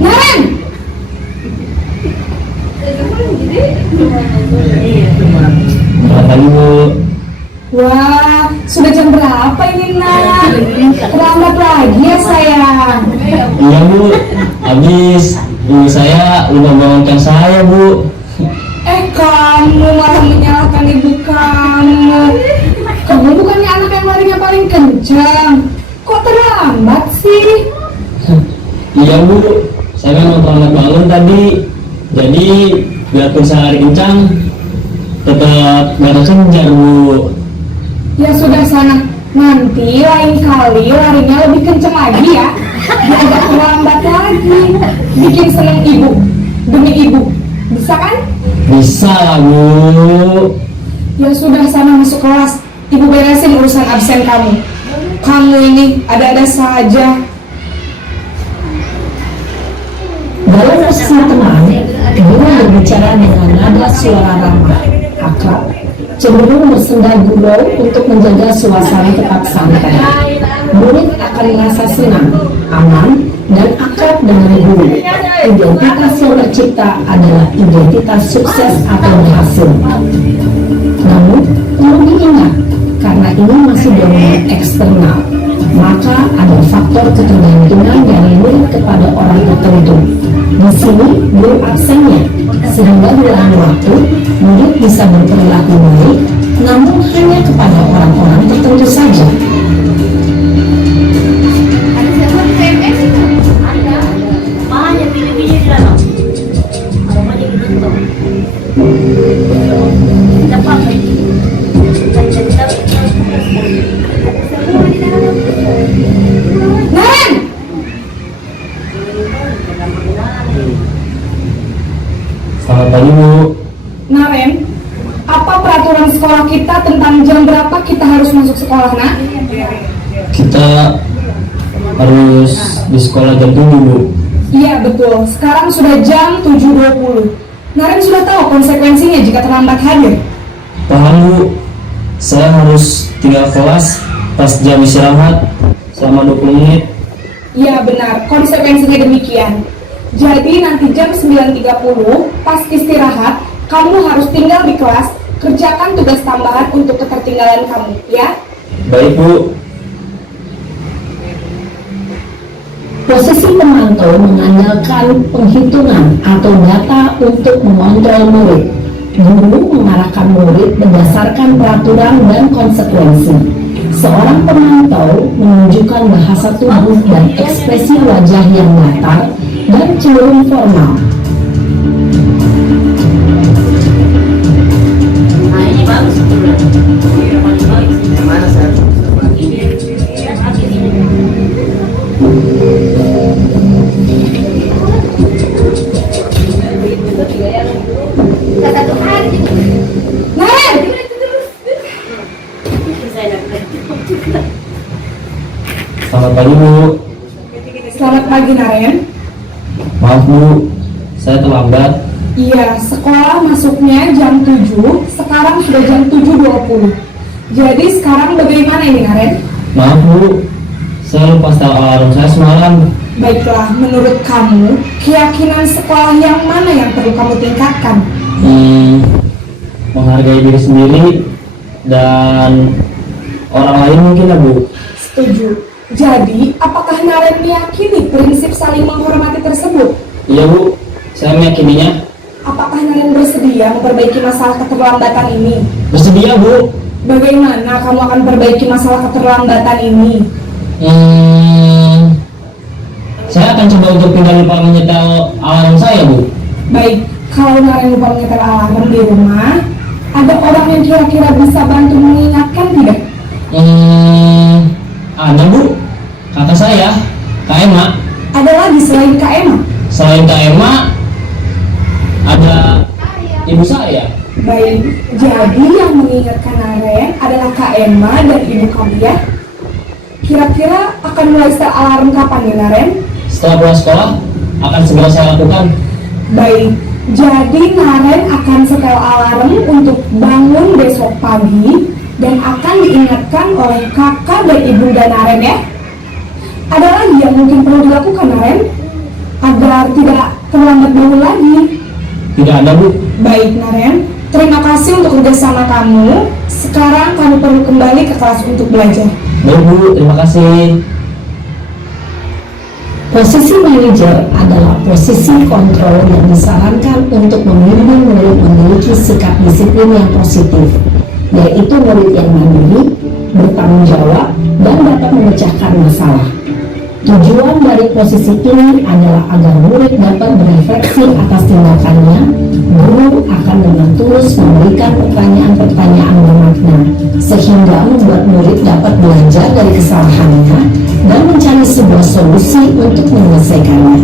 Naren! Selamat pagi Bu. Wah, sudah jam berapa ini nak? Terlambat lagi ya sayang. Iya Bu. Habis ibu saya udah bangunkan saya Bu. Kamu malah menyalahkan ibu kamu. Kamu bukannya anak yang larinya paling kencang. Kok terlambat sih? Iya Bu. Saya memang terlambat bangun tadi. Jadi biarpun saya lari kencang, tetap gak kejar Bu. Ya sudah sana. Nanti lain kali larinya lebih kencang lagi ya. Biar gak terlambat lagi. Bikin seneng ibu. Demi ibu. Bisa kan? Bisa lah Bu. Ya sudah sana masuk kelas. Ibu beresin urusan absen kamu. Kamu ini ada-ada saja. Dalam posisi tenang, guru berbicara dengan nada suara ramah, akrab, cenderung bersenda gurau untuk menjaga suasana tetap santai. Murid akan merasa senang, aman, dan akrab dengan guru. Identitas yang tercipta adalah identitas sukses atau berhasil. Namun, perlu diingat, karena ini masih domain eksternal, maka ada faktor ketergantungan dari murid kepada orang tertentu. Di sini guru absennya, sehingga dalam waktu murid bisa berperilaku baik, namun hanya kepada orang-orang tertentu saja. Naren! Selamat pagi Bu. Naren, apa peraturan sekolah kita tentang jam berapa kita harus masuk sekolah, nak? Kita harus di sekolah jam 7 Bu. Iya betul, sekarang sudah jam 7.20. Naren sudah tahu konsekuensinya jika terlambat hadir. Paham Bu, saya harus tinggal kelas pas jam istirahat selama 20 menit. Iya benar, konsekuensinya demikian. Jadi nanti jam 9.30 pas istirahat, kamu harus tinggal di kelas, kerjakan tugas tambahan untuk ketertinggalan kamu, ya? Baik Bu. Posisi pemantau mengandalkan penghitungan atau data untuk mengontrol murid. Guru mengarahkan murid berdasarkan peraturan dan konsekuensi. Seorang pemantau menunjukkan bahasa tubuh dan ekspresi wajah yang datar dan cenderung formal. Nah ini bagus sebetulnya. Yang mana saya? Naren! Selamat pagi Bu. Selamat pagi Naren. Maaf Bu, saya terlambat. Iya, sekolah masuknya jam 7, sekarang sudah jam 7.20. Jadi sekarang bagaimana ini Naren? Maaf Bu, saya lupa setel alarm saya semalam. Baiklah, menurut kamu, keyakinan sekolah yang mana yang perlu kamu tingkatkan? Menghargai diri sendiri dan orang lain mungkin ya Bu. Setuju. Jadi, apakah Naren meyakini prinsip saling menghormati tersebut? Iya Bu, saya meyakininya. Apakah Naren bersedia memperbaiki masalah keterlambatan ini? Bersedia Bu. Bagaimana kamu akan perbaiki masalah keterlambatan ini? Saya akan coba untuk tidak lupa menyetel alarm saya Bu. Baik, kalau Naren lupa menyetel alarm di rumah, ada orang yang kira-kira bisa bantu mengingatkan tidak? Ada Bu, kata saya, Kak Emma. Ada lagi selain Kak Emma? Selain Kak Emma, ada ibu saya. Baik, jadi yang mengingatkan Naren adalah Kak Emma dan ibu kamu ya? Kira-kira akan mulai setel alarm kapan ya Naren? Setelah pulang sekolah, akan segera saya lakukan. Baik, jadi Naren akan setel alarm untuk bangun besok pagi dan akan diingatkan oleh kakak dan ibunda Naren ya. Ada lagi yang mungkin perlu dilakukan Naren agar tidak terlambat bangun lagi. Tidak ada Bu. Baik Naren, terima kasih untuk kerjasama kamu. Sekarang kamu perlu kembali ke kelas untuk belajar. Baik Bu, terima kasih. Posisi manajer adalah posisi kontrol yang disarankan untuk membimbing murid memiliki sikap disiplin yang positif, yaitu murid yang mandiri, bertanggung jawab, dan dapat memecahkan masalah. Tujuan dari posisi ini adalah agar murid dapat berefleksi atas tindakannya. Guru akan dengan tulus memberikan pertanyaan-pertanyaan bermakna, sehingga membuat murid dapat belajar dari kesalahannya dan mencari sebuah solusi untuk menyelesaikannya.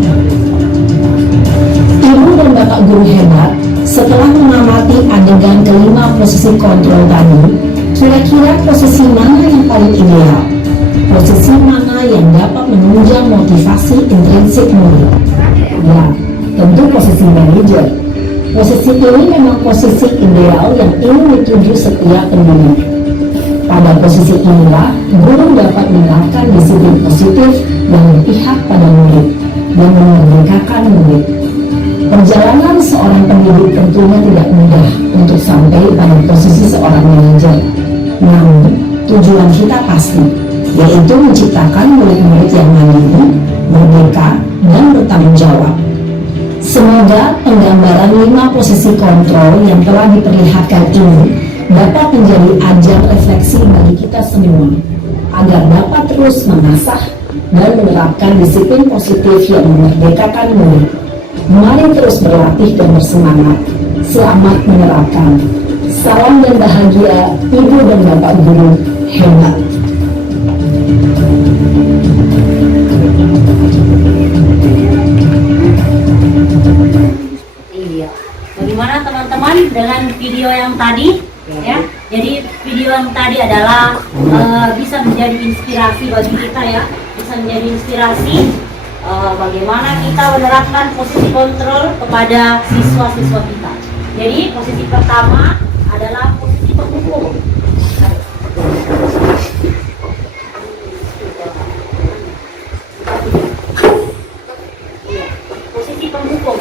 Ibu dan bapak guru hebat, setelah mengamati adegan kelima posisi kontrol tadi, kira-kira posisi mana yang paling ideal? Posisi mana yang dapat menunjang motivasi intrinsik murid? Ya, tentu posisi manajer. Posisi ini memang posisi ideal yang ingin dituju setiap pendidik. Pada posisi inilah, guru dapat menerapkan disiplin positif yang berpihak pada murid dan memerdekakan murid. Perjalanan seorang pendidik tentunya tidak mudah untuk sampai pada posisi seorang manajer. Namun, tujuan kita pasti, yaitu menciptakan murid-murid yang mandiri, merdeka, dan bertanggung jawab. Semoga penggambaran 5 posisi kontrol yang telah diperlihatkan ini dapat menjadi ajang refleksi bagi kita semua, agar dapat terus mengasah dan menerapkan disiplin positif yang memerdekakan murid. Mari terus berlatih dan bersemangat. Selamat menerapkan. Salam dan bahagia, Ibu dan Bapak Guru hebat. Iya. Bagaimana teman-teman dengan video yang tadi? Ya, jadi video yang tadi adalah bisa menjadi inspirasi bagi kita ya, bisa menjadi inspirasi bagaimana kita menerapkan posisi kontrol kepada siswa-siswa kita. Jadi posisi pertama adalah posisi penghukum. Posisi penghukum.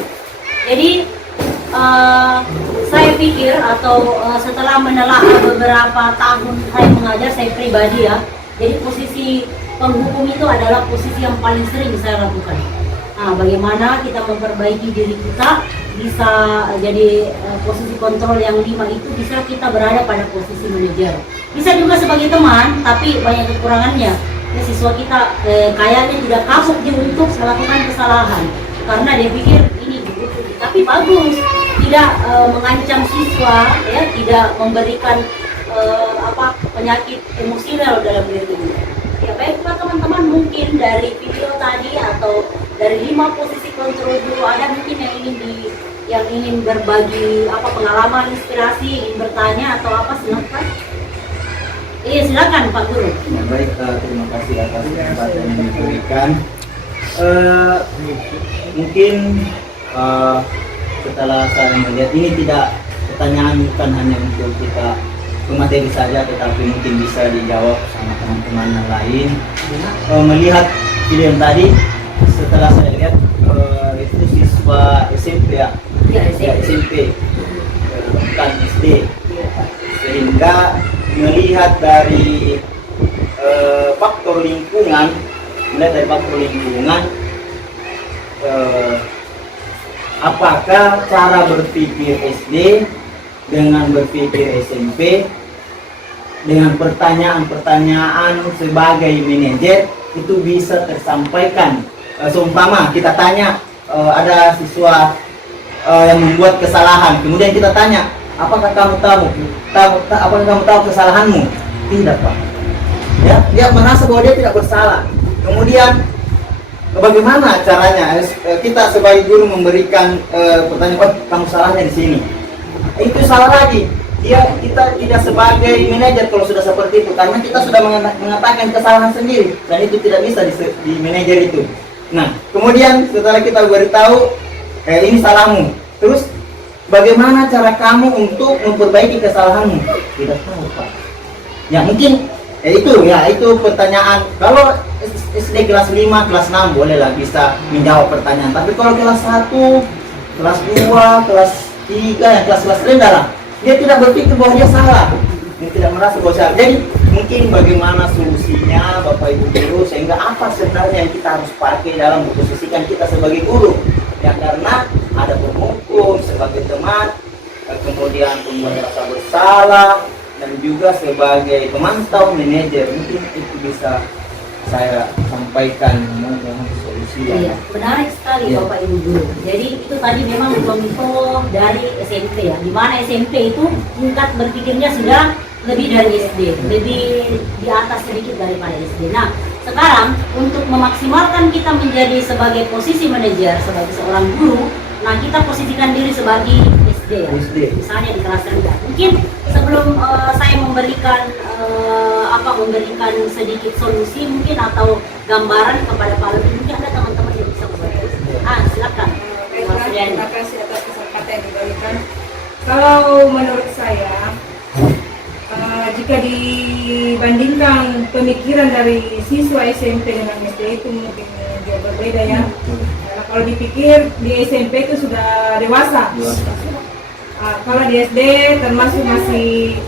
Jadi saya pikir atau setelah menelaah beberapa tahun saya mengajar, saya pribadi ya, jadi posisi penghukum itu adalah posisi yang paling sering saya lakukan. Nah, bagaimana kita memperbaiki diri kita bisa jadi posisi kontrol yang 5 itu bisa kita berada pada posisi manajer. Bisa juga sebagai teman, tapi banyak kekurangannya. Ya, siswa kita kayaknya tidak kapok dia untuk melakukan kesalahan karena dia pikir ini begitu, tapi bagus, tidak mengancam siswa, ya, tidak memberikan penyakit emosional dalam diri dia. Ya baiklah teman-teman, mungkin dari video tadi atau dari 5 posisi kontrol dulu ada mungkin yang ingin berbagi pengalaman, inspirasi, ingin bertanya atau apa, silakan. Iya silakan Pak Guru. Ya, baik, terima kasih atas kesempatan yang diberikan. Mungkin setelah saya melihat ini tidak pertanyaan bukan hanya untuk kita materi saja, tetapi mungkin bisa dijawab sama teman-teman yang lain. Melihat video yang tadi, setelah saya lihat itu siswa SMP ya, SMP bukan SD, sehingga melihat dari faktor lingkungan, apakah cara berpikir SD dengan berpikir SMP dengan pertanyaan-pertanyaan sebagai manajer itu bisa tersampaikan. Seumpama kita tanya ada siswa yang membuat kesalahan, kemudian kita tanya, apakah kamu tahu kesalahanmu? Tidak, Pak. Ya, dia merasa bahwa dia tidak bersalah. Kemudian bagaimana caranya kita sebagai guru memberikan pertanyaan, kamu salahnya di sini. Itu salah lagi. Kita tidak sebagai manajer kalau sudah seperti itu, karena kita sudah mengatakan kesalahan sendiri dan itu tidak bisa di manajer itu. Nah, kemudian setelah kita beritahu ini salahmu, terus bagaimana cara kamu untuk memperbaiki kesalahanmu? Tidak tahu, Pak. Ya mungkin itu pertanyaan. Kalau SD kelas 5, kelas 6 bolehlah bisa menjawab pertanyaan. Tapi kalau kelas 1, kelas 2, kelas 3, yang kelas-kelas rendah lah, dia tidak berpikir bahwa dia salah, dia tidak merasa bahwa salah. Jadi mungkin bagaimana solusinya Bapak Ibu guru, sehingga apa sebenarnya yang kita harus pakai dalam memposisikan kita sebagai guru, ya, karena ada penghukum sebagai teman, kemudian pembuat rasa bersalah, dan juga sebagai pemantau manajer. Mungkin itu bisa saya sampaikan solusi. Iya, menarik sekali ya, Bapak Ibu guru. Jadi itu tadi memang contoh dari SMP ya, di mana SMP itu tingkat berpikirnya sudah lebih dari SD, lebih di atas sedikit daripada SD. Nah, sekarang untuk memaksimalkan kita menjadi sebagai posisi manajer, sebagai seorang guru, nah kita posisikan diri sebagai SD ya, misalnya di kelas rendah. Mungkin sebelum saya memberikan sedikit solusi mungkin atau gambaran kepada Pak Lebih, mungkin ada teman-teman yang bisa membantu. Silakan. Terima kasih atas kesempatan yang diberikan. Kalau menurut saya, jika dibandingkan pemikiran dari siswa SMP dengan SD itu mungkin jauh berbeda ya. Karena kalau dipikir di SMP itu sudah dewasa. Kalau di SD termasuk masih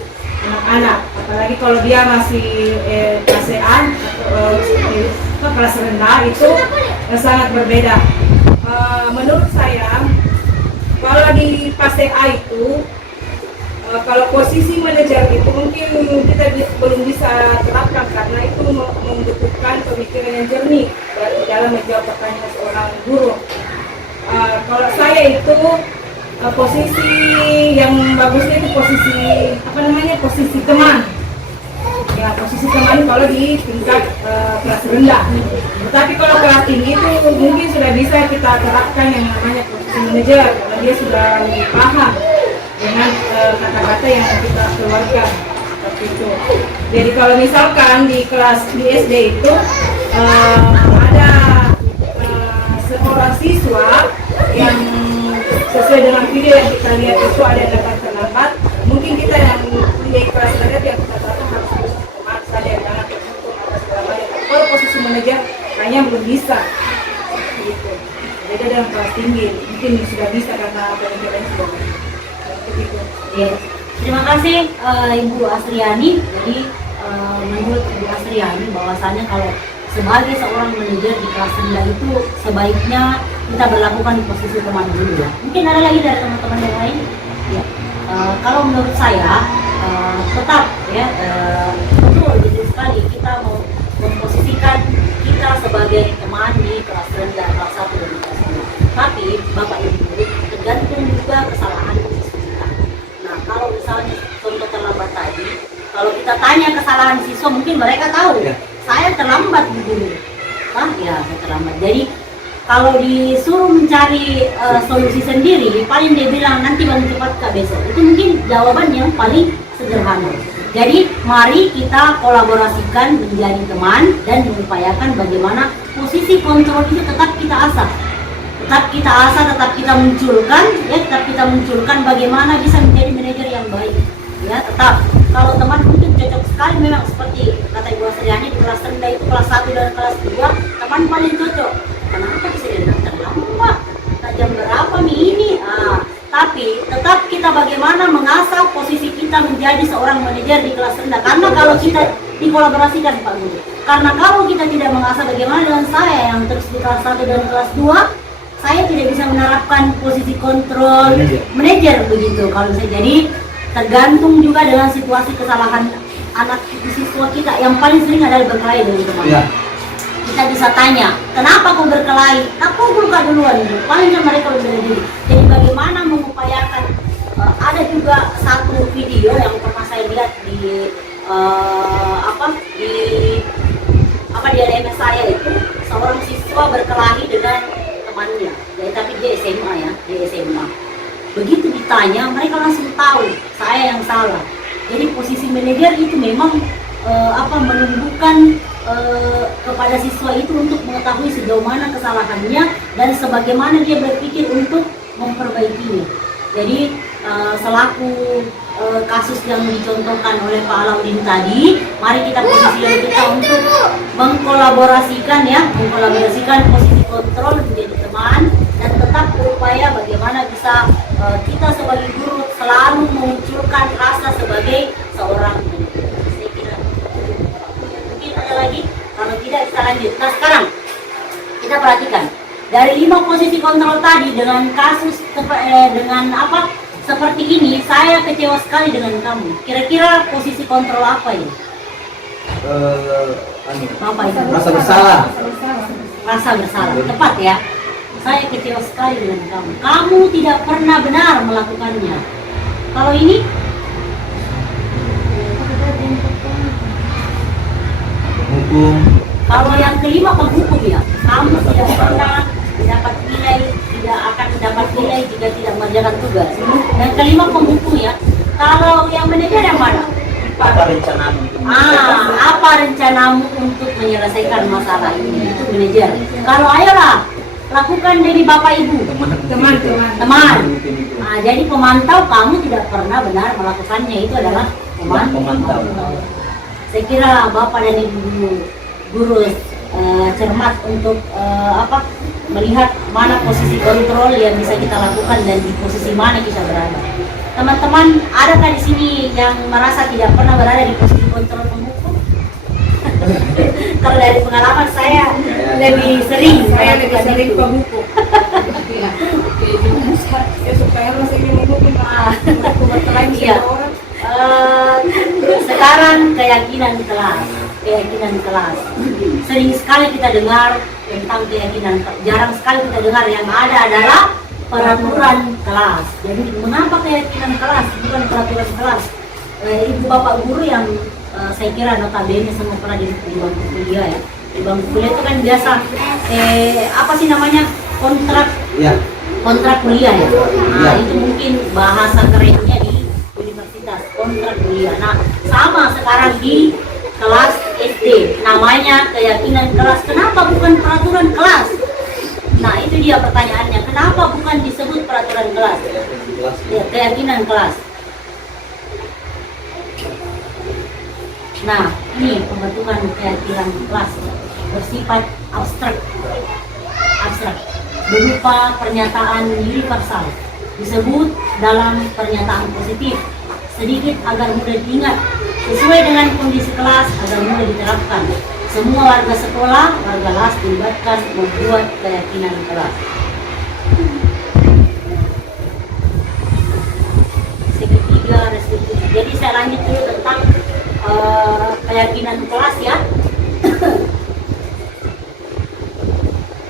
anak-anak, apalagi kalau dia masih kelas-an atau kelas rendah itu sangat berbeda. Menurut saya, kalau di fase A itu, kalau posisi manajer itu mungkin kita belum bisa terapkan karena itu membutuhkan pemikiran yang jernih dalam menjawab pertanyaan seorang guru. Kalau saya itu posisi yang bagusnya itu posisi teman. Ya, posisi teman kalau di tingkat kelas rendah. Tetapi kalau kelas tinggi itu mungkin sudah bisa kita terapkan yang namanya posisi manajer karena dia sudah lebih paham dengan kata-kata yang kita keluarkan seperti itu. Jadi kalau misalkan di SD itu ada seorang siswa yang sesuai dengan video yang kita lihat itu ada yang datang terlambat. Mungkin kita yang punya kelas kadet yang kita tahu harus teman saja, jangan tertutup atas segala macam. Kalau posisi manajer hanya belum bisa, gitu. Beda dengan kelas tinggi, mungkin sudah bisa karena pelajaran sudah begitu. Yes. Terima kasih Ibu Asriani. Jadi menurut Ibu Asriani bahwasannya kalau sebagai seorang manajer di kelas rendah itu sebaiknya kita berlakukan di posisi teman dulu ya. Mungkin ada lagi dari teman-teman yang lain. Ya. Kalau menurut saya tetap ya betul gitu sekali kita mau memposisikan kita sebagai teman di kelas rendah, kelas 1 dan kelas 2. Tapi Bapak Ibu tergantung juga kesalahan siswa kita. Nah kalau misalnya contoh terlambat tadi, kalau kita tanya kesalahan siswa mungkin mereka tahu saya terlambat Bu Guru. Ya saya terlambat. Jadi kalau disuruh mencari solusi sendiri, paling dia bilang nanti bangun cepat Kak besok. Itu mungkin jawaban yang paling sederhana. Jadi mari kita kolaborasikan menjadi teman dan mengupayakan bagaimana posisi kontrol itu tetap kita asah. Tetap kita asah, tetap kita munculkan, ya tetap kita munculkan bagaimana bisa menjadi manajer yang baik. Ya tetap. Kalau teman mungkin cocok sekali memang seperti kata Ibu Asriani di kelas rendah itu kelas 1 dan kelas 2 teman paling cocok. Kenapa bisa datang terlambat? Nah, jam berapa nih ini? Tapi tetap kita bagaimana mengasah posisi kita menjadi seorang manajer di kelas rendah. Karena kalau kita dikolaborasikan Pak Guru. Karena kalau kita tidak mengasah bagaimana dengan saya yang terus di kelas 1 dan kelas 2, saya tidak bisa menerapkan posisi kontrol manajer begitu. Kalau saya jadi tergantung juga dengan situasi kesalahan anak siswa kita yang paling sering adalah berkelahi dengan teman. Kita bisa tanya, kenapa kau berkelahi? Aku buka duluan, paling kan mereka lebih dulu. Jadi bagaimana mengupayakan? Ada juga satu video yang pernah saya lihat di di LMS saya itu seorang siswa berkelahi dengan temannya. Jadi tapi dia SMA ya, dia SMA. Begitu ditanya, mereka langsung tahu saya yang salah. Jadi posisi manajer itu memang menunjukkan kepada siswa itu untuk mengetahui sejauh mana kesalahannya dan sebagaimana dia berpikir untuk memperbaikinya. Jadi selaku kasus yang dicontohkan oleh Pak Alaudin tadi, mari kita posisikan kita untuk mengkolaborasikan posisi kontrol menjadi teman dan tetap berupaya bagaimana bisa kita sebagai guru selalu memunculkan rasa sebagai seorang manajer. Saya kira mungkin ada lagi, kalau tidak kita lanjut. Nah sekarang kita perhatikan dari 5 posisi kontrol tadi dengan kasus seperti ini, saya kecewa sekali dengan kamu. Kira-kira posisi kontrol apa ini? Apa itu? Rasa bersalah. Rasa bersalah, tepat ya. Saya kecewa sekali dengan kamu. Kamu tidak pernah benar melakukannya. Kalau ini? Hukum. Kalau yang kelima penghukum ya. Kamu tidak pernah dapat nilai, tidak akan dapat nilai jika tidak mengerjakan tugas. Dan kelima penghukum ya. Kalau yang manajer yang mana? Apa rencanamu? Apa rencanamu untuk menyelesaikan masalah ini? Itu manajer. Kalau ayolah lakukan dari Bapak Ibu. Teman. Jadi pemantau kamu tidak pernah benar melakukannya, itu adalah pemantau. Saya kira Bapak dan Ibu guru cermat untuk melihat mana posisi kontrol yang bisa kita lakukan dan di posisi mana kita berada. Teman-teman, adakah di sini yang merasa tidak pernah berada di posisi kontrol penghukum? Kalau dari pengalaman saya lebih sering penghukum. Ya supaya harus ini menghukum iya. Sekarang keyakinan kelas. Sering sekali kita dengar tentang keyakinan, jarang sekali kita dengar yang ada adalah peraturan kelas. Jadi mengapa keyakinan kelas bukan peraturan kelas? Ibu bapak guru yang saya kira notabene semua pernah di bangku kuliah ya. Di bangku kuliah itu kan biasa kontrak kuliah ya. Nah itu mungkin bahasa kerennya di universitas, kontrak kuliah. Nah sama sekarang di kelas SD. namanya keyakinan kelas. Kenapa bukan peraturan kelas? Nah, itu dia pertanyaannya. Kenapa bukan disebut peraturan kelas? Ya, keyakinan kelas. Nah, ini pembentukan keyakinan kelas bersifat abstrak, berupa pernyataan universal, disebut dalam pernyataan positif, sedikit agar mudah diingat, sesuai dengan kondisi kelas agar mudah diterapkan. Semua warga sekolah, warga kelas dilibatkan membuat keyakinan kelas. Segitiga restitusi. Jadi saya lanjut dulu tentang keyakinan kelas ya.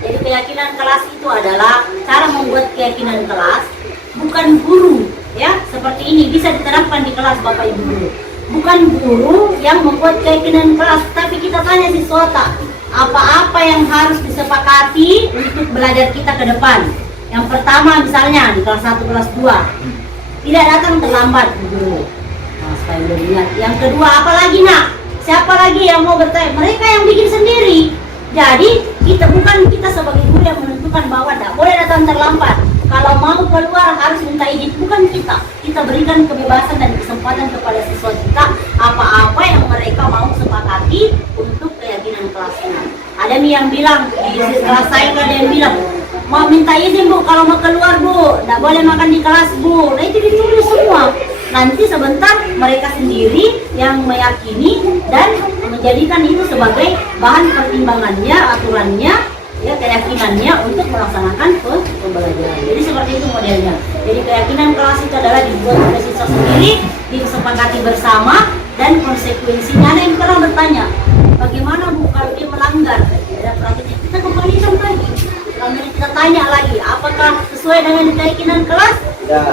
Jadi keyakinan kelas itu adalah cara membuat keyakinan kelas, bukan guru ya, seperti ini bisa diterapkan di kelas Bapak Ibu guru. Bukan guru yang membuat keyakinan kelas, tapi kita tanya siswa apa-apa yang harus disepakati untuk belajar kita ke depan. Yang pertama misalnya di kelas 1, kelas 2 tidak datang terlambat guru. Nah, supaya udah lihat. Yang kedua apa lagi nak? Siapa lagi yang mau bertanya? Mereka yang bikin sendiri. Jadi bukan kita sebagai guru yang menentukan bahwa tidak boleh datang terlambat. Kalau mau keluar harus minta izin, bukan kita. Kita berikan kebebasan dan kesempatan kepada siswa kita apa-apa yang mereka mau sepakati untuk keyakinan kelasnya. Ada nih yang bilang di kelas saya ada yang bilang mau minta izin bu kalau mau keluar bu, tidak boleh makan di kelas bu. Nah itu ditulis semua. Nanti sebentar mereka sendiri yang meyakini dan menjadikan itu sebagai bahan pertimbangannya, aturannya, ya keyakinannya untuk melaksanakan pembelajaran. Jadi seperti itu modelnya. Jadi keyakinan kelas itu adalah dibuat oleh siswa sendiri, disepakati bersama, dan konsekuensinya. Ada yang pernah bertanya, bagaimana bu kalau dia melanggar? Ada praktiknya, kita kembalikan lagi. Lalu kita tanya lagi, apakah sesuai dengan keyakinan kelas? Ya.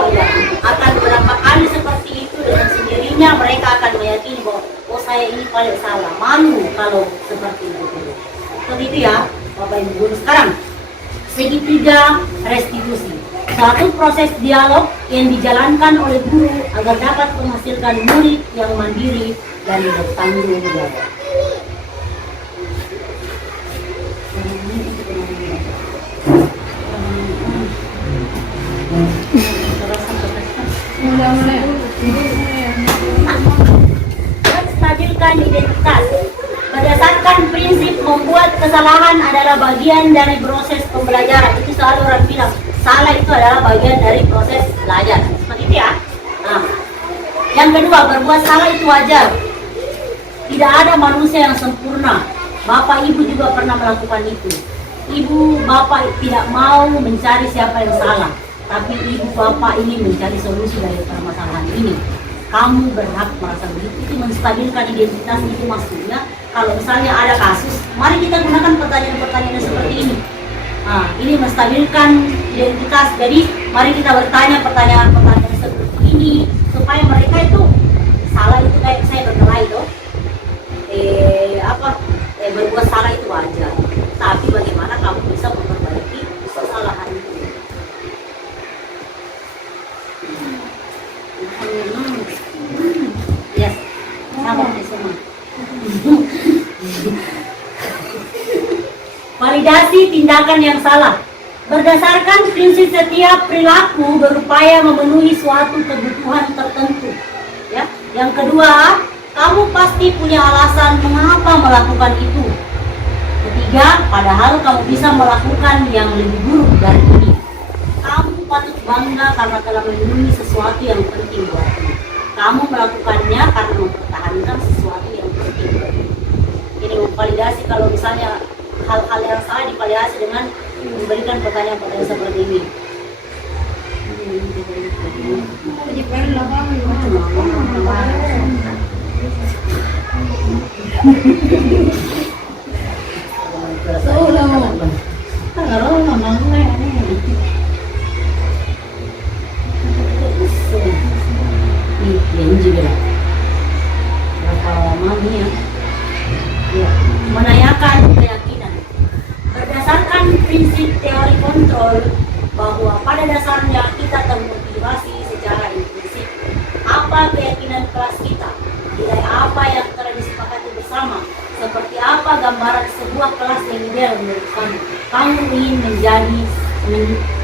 Akan berapa kali seperti itu dengan sendirinya mereka akan meyakini bahwa oh saya ini paling salah. Malu kalau seperti itu. Seperti itu ya Bapak Ibu guru. Sekarang segitiga restitusi, suatu proses dialog yang dijalankan oleh guru agar dapat menghasilkan murid yang mandiri dan bertanggung jawab. Stabilkan identitas. Berdasarkan prinsip membuat kesalahan adalah bagian dari proses pembelajaran. Itu selalu orang bilang, salah itu adalah bagian dari proses belajar. Seperti itu ya. Nah, yang kedua, berbuat salah itu wajar. Tidak ada manusia yang sempurna. Bapak Ibu juga pernah melakukan itu. Ibu Bapak tidak mau mencari siapa yang salah, tapi Ibu Bapak ini mencari solusi dari permasalahan ini. Kamu berhak merasa begitu. Itu menstabilkan identitas. Itu maksudnya kalau misalnya ada kasus, mari kita gunakan pertanyaan-pertanyaan seperti ini. Nah, ini menstabilkan identitas. Jadi mari kita bertanya pertanyaan-pertanyaan seperti ini supaya mereka itu salah itu kayak saya berkelahi itu. Berbuat salah itu wajar. Tapi bagaimana kamu bisa memperbaiki kesalahan itu? Yes, sama semua. Validasi tindakan yang salah. Berdasarkan prinsip setiap perilaku berupaya memenuhi suatu kebutuhan tertentu. Ya. Yang kedua, kamu pasti punya alasan mengapa melakukan itu. Ketiga, padahal kamu bisa melakukan yang lebih buruk dari ini. Kamu patut bangga karena telah memenuhi sesuatu yang penting buatmu. Kamu melakukannya karena mempertahankan sesuatu yang penting buatmu. Jadi memvalidasi kalau misalnya hal-hal yang salah divalidasi dengan memberikan pertanyaan-pertanyaan seperti ini. Menanyakan keyakinan. Berdasarkan prinsip teori kontrol bahwa pada dasarnya kita termotivasi secara intrinsik. Apa keyakinan kelas kita? Nilai apa yang telah disepakati bersama? seperti apa gambaran sebuah kelas yang ideal menurut kamu?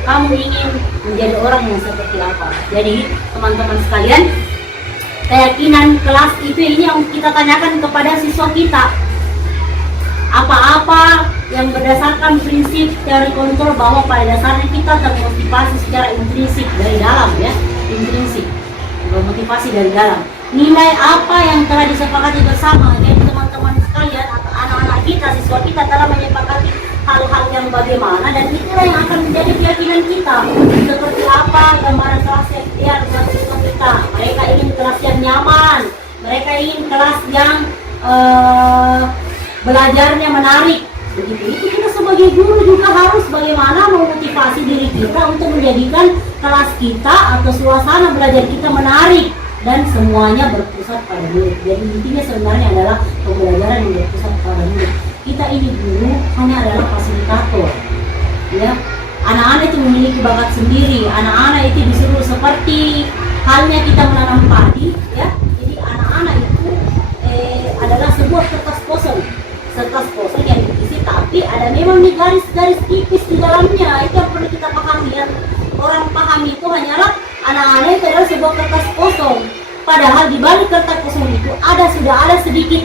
Kamu ingin menjadi orang yang seperti apa? Jadi teman-teman sekalian, keyakinan kelas itu ini yang kita tanyakan kepada siswa kita. Apa-apa yang berdasarkan prinsip teori kontrol bahwa pada dasarnya kita termotivasi secara intrinsik dari dalam, ya, intrinsik, motivasi dari dalam. Nilai apa yang telah disepakati bersama? Jadi teman-teman sekalian atau anak-anak kita, siswa kita telah menyepakati hal-hal yang bagaimana, dan itulah yang akan menjadi keyakinan kita. Seperti apa gambaran kelas yang ideal buat siswa kita? Mereka ingin kelas yang nyaman, mereka ingin kelas yang belajarnya menarik. Begitu itu kita sebagai guru juga harus bagaimana memotivasi diri kita untuk menjadikan kelas kita atau suasana belajar kita menarik dan semuanya berpusat pada murid. Jadi intinya sebenarnya adalah pembelajaran yang berpusat pada murid. Kita ini guru hanya adalah fasilitator, ya. Anak-anak itu memiliki bakat sendiri. Anak-anak itu disuruh seperti halnya kita menanam padi, ya. Jadi anak-anak itu adalah sebuah kertas kosong yang diisi, tapi ada memang nih garis-garis tipis di dalamnya. Itu yang perlu kita pahami, ya. Orang pahami itu hanyalah anak-anak itu adalah sebuah kertas kosong. Padahal di balik kertas kosong itu sudah ada sedikit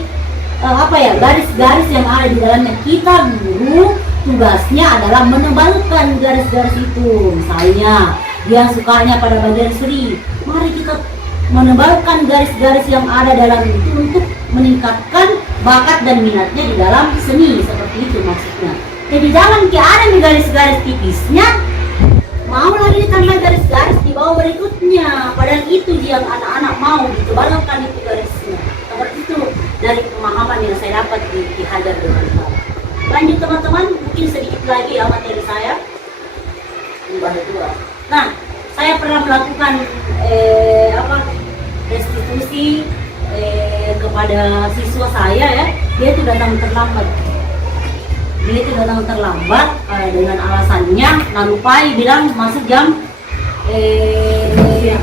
garis-garis yang ada di dalamnya. Kita guru tugasnya adalah menebalkan garis-garis itu. Misalnya dia sukanya pada bagian seni, mari kita menebalkan garis-garis yang ada dalam itu untuk meningkatkan bakat dan minatnya di dalam seni. Seperti itu maksudnya. Jadi jangan ada nih garis-garis tipisnya, mau lagi ditambah garis-garis di bawah berikutnya, padahal itu yang anak-anak mau ditebalkan itu garisnya. Seperti itu dari pemahaman yang saya dapat dihajar dengan baik. Lanjut teman-teman, mungkin sedikit lagi materi saya. Nah, saya pernah melakukan restitusi kepada siswa saya, ya. Dia itu datang terlambat. Dengan alasannya Nalupai bilang masuk jam 7.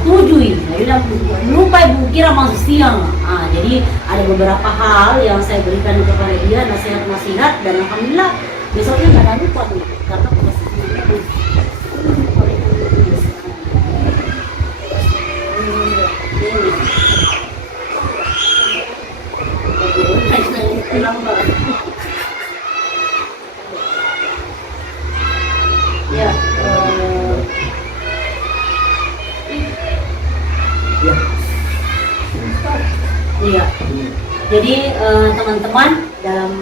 Dia bilang lupa, ibu kira masuk siang. Jadi ada beberapa hal yang saya berikan kepada dia, nasihat-nasihat, dan alhamdulillah besoknya nggak ada lupa tuh, karena posisinya ya. Iya. Jadi teman-teman, dalam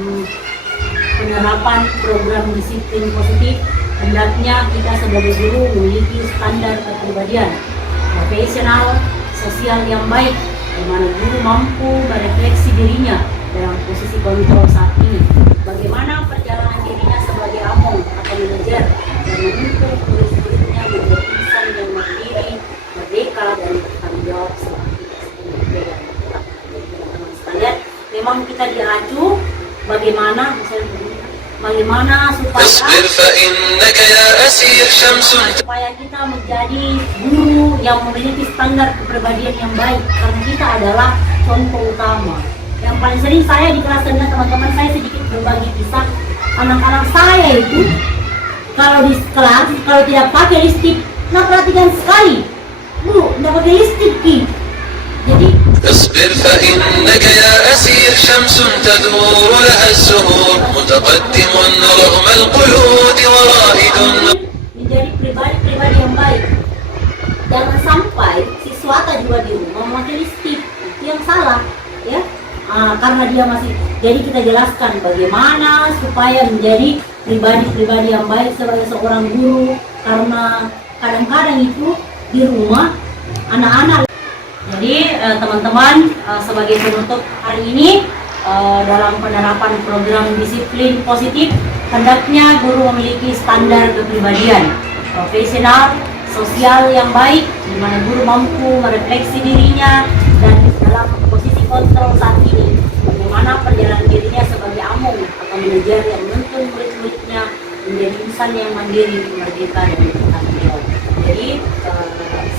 penerapan program disiplin positif, hendaknya kita sebagai guru memiliki standar kepribadian profesional, sosial yang baik, di mana guru mampu merefleksi dirinya dalam posisi kontrol saat ini. Bagaimana perjalanan dirinya sebagai among atau manajer dan menuntut murid-muridnya menjadi insan yang mandiri, merdeka, dan bertanggung jawab seperti SNP dan tetap. Teman-teman sekalian, memang kita diacu bagaimana supaya kita menjadi guru yang memiliki standar kepribadian yang baik, karena kita adalah contoh utama. Yang paling sering saya di kelas dengan teman-teman saya sedikit berbagi kisah. Anak-anak saya itu kalau di kelas, kalau tidak pakai lipstick, nah perhatikan sekali, Bu, tidak pakai lipstick, Ki. Jadi اصبر فإنك يا أسير شمس تدور لها الزهور متقدم رغم القيود ورائد. Menjadi pribadi yang baik. Jangan sampai siswata juga di rumah memakai lipstick, itu yang salah, ya. Karena dia masih, jadi kita jelaskan bagaimana supaya menjadi pribadi yang baik sebagai seorang guru, karena kadang-kadang itu di rumah anak-anak. Jadi teman-teman, sebagai penutup hari ini, dalam penerapan program disiplin positif, hendaknya guru memiliki standar kepribadian profesional, sosial yang baik, di mana guru mampu merefleksi dirinya dan dalam posisi kontrol saat ini, bagaimana perjalanan dirinya sebagai among atau manajer yang menuntun murid-muridnya menjadi insan yang mandiri, merdeka, dan bertanggung jawab. Jadi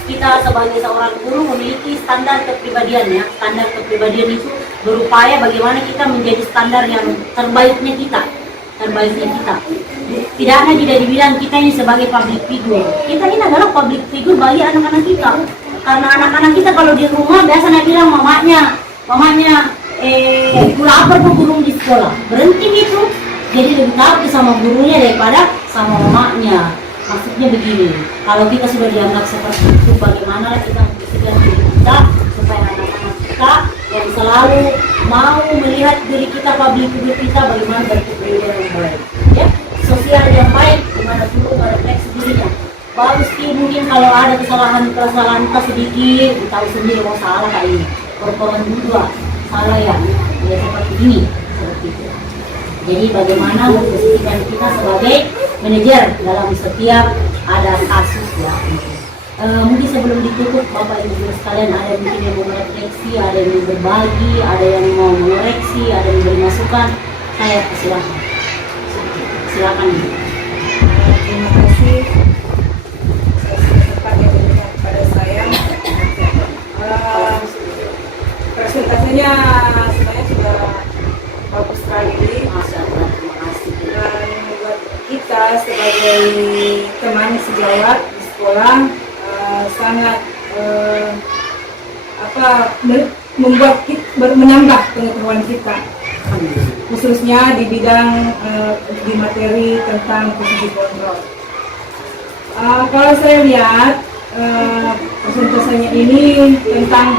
kita sebagai seorang guru memiliki standar kepribadian, ya. Standar kepribadian itu berupaya bagaimana kita menjadi standar yang terbaiknya kita. Tidak hanya tidak dibilang kita ini sebagai public figure. Kita ini adalah public figure bagi anak-anak kita. Karena anak-anak kita kalau di rumah biasanya bilang mamanya lapar burung di sekolah. Berhenti itu. Jadi lebih takut sama gurunya daripada sama mamanya. Maksudnya begini, kalau kita sudah dianggap seperti itu, bagaimana kita membersihkan diri kita supaya anak-anak kita yang selalu mau melihat diri kita, public figure kita, bagaimana berperilaku yang baik, ya, sosial yang baik, gimana dulu merefleksi dirinya. Bagus sih mungkin kalau ada kesalahan sedikit, tahu sendiri mau salah kayak ini, korban juga salah ya seperti ini, seperti itu. Jadi bagaimana memposisikan kita sebagai manajer dalam setiap ada kasus ya. Mungkin sebelum ditutup Bapak Ibu Guru sekalian, ada mungkin yang mau refleksi, ada yang mau berbagi, ada yang mau mengoreksi, ada yang beri masukan. Saya silakan. Silakan. Terima kasih kesempatan yang diberikan kepada saya. Presentasinya sebenarnya sudah bagus sekali. Terima kasih. Dan buat kita sebagai teman sejawat di sekolah sangat membuat kita menambah pengetahuan kita, khususnya di bidang di materi tentang posisi kontrol. Kalau saya lihat presentasinya ini tentang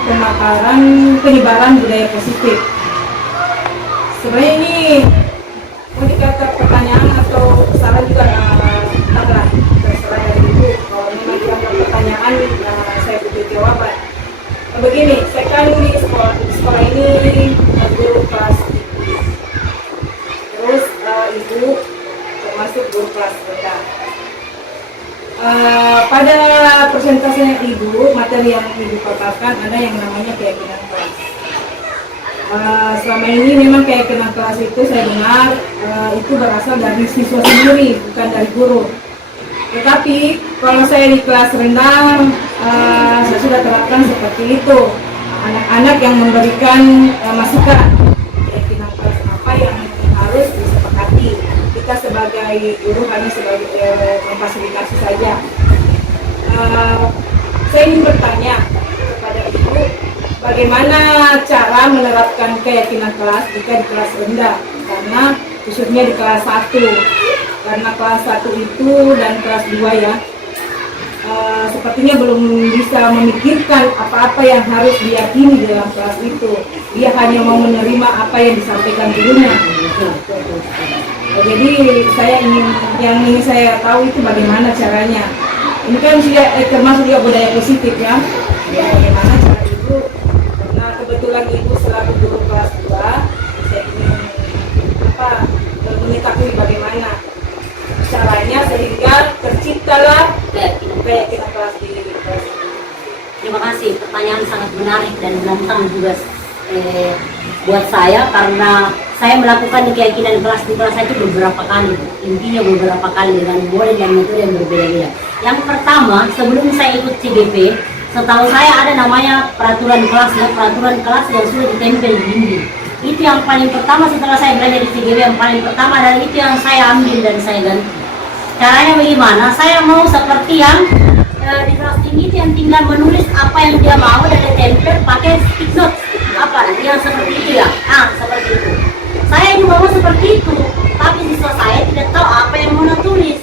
penyebaran budaya positif. Sebenarnya ini mau dikata pertanyaan atau salah juga terserah dari ibu. Kalau memang dianggap pertanyaan, saya butuh jawaban. Begini, saya kan di sekolah ini guru kelas tinggi. Terus ibu termasuk guru kelas rendah. Pada presentasinya ibu, materi yang ibu paparkan ada yang namanya keyakinan kelas. Selama ini memang keyakinan kelas itu saya dengar itu berasal dari siswa sendiri, bukan dari guru. Tetapi kalau saya di kelas rendah, saya sudah terapkan seperti itu. Anak-anak yang memberikan masukan keyakinan kelas apa yang harus disepakati. Kita sebagai guru hanya sebagai memfasilitasi saja. Saya ingin bertanya kepada ibu, bagaimana cara menerapkan keyakinan kelas jika di kelas rendah, karena khususnya di kelas 1, karena kelas 1 itu dan kelas 2 ya, sepertinya belum bisa memikirkan apa-apa yang harus diyakini di dalam kelas itu. Dia hanya mau menerima apa yang disampaikan gurunya. Jadi yang ingin saya tahu itu bagaimana caranya. Ini kan sudah termasuk juga budaya positif ya. Bagaimana cara ibu, karena kebetulan ibu selaku guru kelas 2, saya ingin mengetahui bagaimana caranya sehingga terciptalah keyakinan kelas di kelas. Terima kasih, pertanyaan sangat menarik dan menantang juga buat saya, karena saya melakukan keyakinan kelas di kelas itu beberapa kali, intinya beberapa kali dengan model dan metode yang berbeda-beda. Yang pertama, sebelum saya ikut CBP, setahu saya ada namanya peraturan kelas ya, peraturan kelas yang sudah ditempel di dinding. Itu yang paling pertama setelah saya belajar di CBP, yang paling pertama dan itu yang saya ambil dan saya ganti. Caranya bagaimana? Saya mau seperti yang di kelas tinggi itu yang tinggal menulis apa yang dia mau dan ditempel pakai stick note yang seperti itu ya. Seperti itu. Saya juga mau seperti itu, tapi siswa saya tidak tahu apa yang mau tulis.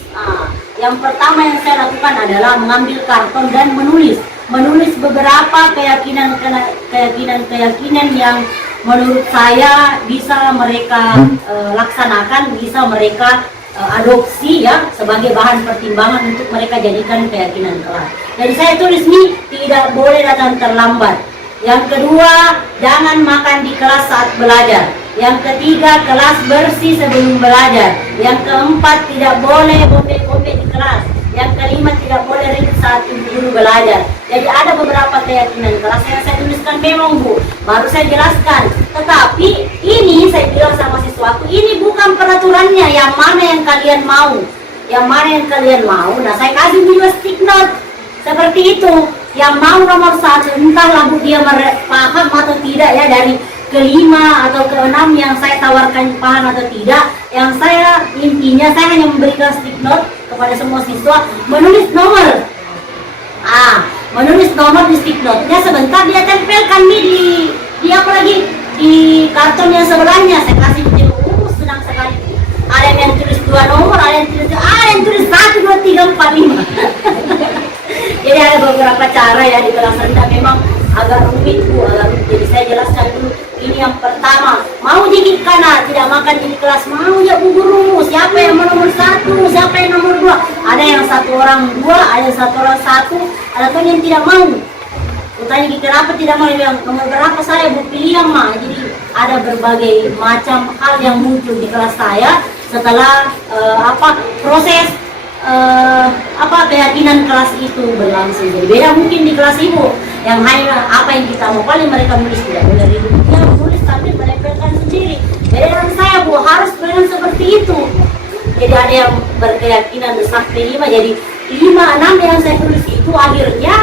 Yang pertama yang saya lakukan adalah mengambil karton dan menulis beberapa keyakinan yang menurut saya bisa mereka laksanakan, bisa mereka adopsi ya sebagai bahan pertimbangan untuk mereka jadikan keyakinan kelas. Jadi saya tulis nih, tidak boleh datang terlambat. Yang kedua, jangan makan di kelas saat belajar. Yang ketiga, kelas bersih sebelum belajar. Yang keempat, tidak boleh bombe-bombe di kelas. Yang kelima, tidak boleh ribut saat ibu guru belajar. Jadi ada beberapa keyakinan kelas yang saya tuliskan memang Bu, baru saya jelaskan. Tetapi ini saya bilang sama siswaku, ini bukan peraturannya, yang mana yang kalian mau. Yang mana yang kalian mau, nah saya kasih juga stick note. Seperti itu, yang mau nomor 1, entahlah Bu dia paham atau tidak ya dari kelima atau keenam yang saya tawarkan paham atau tidak, yang saya intinya saya hanya memberikan sticknote kepada semua siswa menulis nomor. Menulis nomor di sticknote-nya, sebentar dia tempelkan nih di apa lagi di karton yang sebelahnya. Saya kasih dia, senang sekali. Ada yang tulis 2 nomor, ada yang tulis 1, 2, 3, 4, 5. Jadi ada beberapa cara ya di kelas rendah, memang agak rumit Bu, agak rumit. Jadi saya jelaskan dulu. Ini yang pertama, mau jadi kana tidak makan di kelas, mau ya Bu Guru, siapa yang nomor 1, siapa yang nomor 2. Ada yang 1 orang 2, ada yang 1 orang 1, ada pun yang tidak mau. Tanya kenapa tidak mau, yang nomor berapa saya Bu, pilih yang mah. Jadi ada berbagai macam hal yang muncul di kelas saya setelah proses keyakinan kelas itu berlangsung. Jadi beda mungkin di kelas ibu yang hanya apa yang kita mau, paling mereka nulis tidak boleh hidupnya menulis tapi menempelkan sendiri. Beda dengan saya Bu, harus dengan seperti itu. Jadi ada yang berkeyakinan sampai 5, jadi 5, 6 yang saya tulis itu akhirnya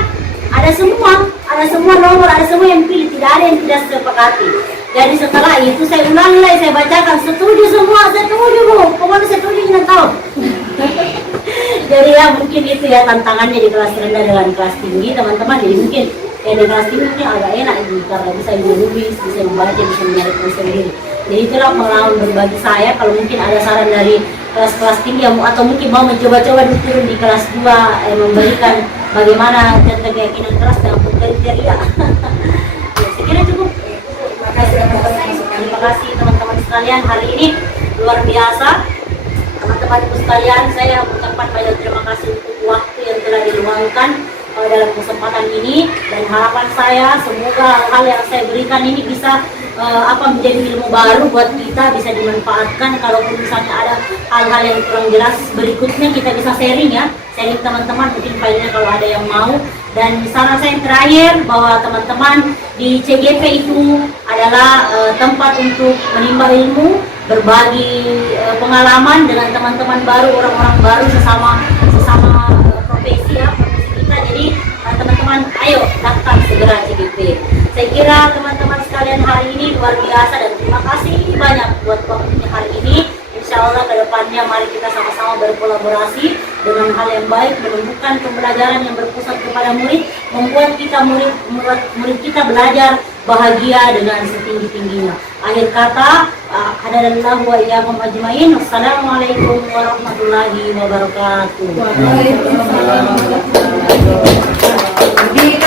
ada semua nomor, ada semua yang pilih, tidak ada yang tidak sepakati. Jadi setelah itu saya ulangi lagi, saya bacakan, setuju semua, setuju Bu, pokoknya setuju dengan tahu. Jadi ya mungkin itu ya tantangannya di kelas rendah dengan kelas tinggi teman-teman. Jadi mungkin yang di kelas tinggi mungkin agak enak karena bisa menulis, bisa membaca, bisa menyelesaikan sendiri. Jadi itulah pengalaman berbagi saya. Kalau mungkin ada saran dari kelas-kelas tinggi atau mungkin mau mencoba-coba turun di kelas 2 memberikan bagaimana tentang keyakinan kelas dan kriteria. Saya kira cukup. Terima kasih teman-teman sekalian, hari ini luar biasa. Teman-teman sekalian, saya mengucapkan banyak terima kasih untuk waktu yang telah diluangkan dalam kesempatan ini, dan harapan saya semoga hal yang saya berikan ini bisa menjadi ilmu baru buat kita, bisa dimanfaatkan. Kalaupun misalnya ada hal-hal yang kurang jelas berikutnya kita bisa sharing ya, sharing teman-teman mungkin filenya kalau ada yang mau. Dan saran saya yang terakhir bahwa teman-teman di CGP itu adalah tempat untuk menimba ilmu, berbagi pengalaman dengan teman-teman baru, orang-orang baru sesama profesi ya, profesi kita. Jadi teman-teman ayo daftar segera CGP. Saya kira teman-teman sekalian hari ini luar biasa dan terima kasih banyak buat waktunya hari ini. Insya Allah ke depannya mari kita sama-sama berkolaborasi dengan hal yang baik, menumbuhkan pembelajaran yang berpusat kepada murid, membuat murid kita belajar bahagia dengan setinggi-tingginya. Akhir kata, hadanallahu wa iyyakum ajmain. Wassalamualaikum warahmatullahi wabarakatuh. Waalaikumsalam warahmatullahi wabarakatuh.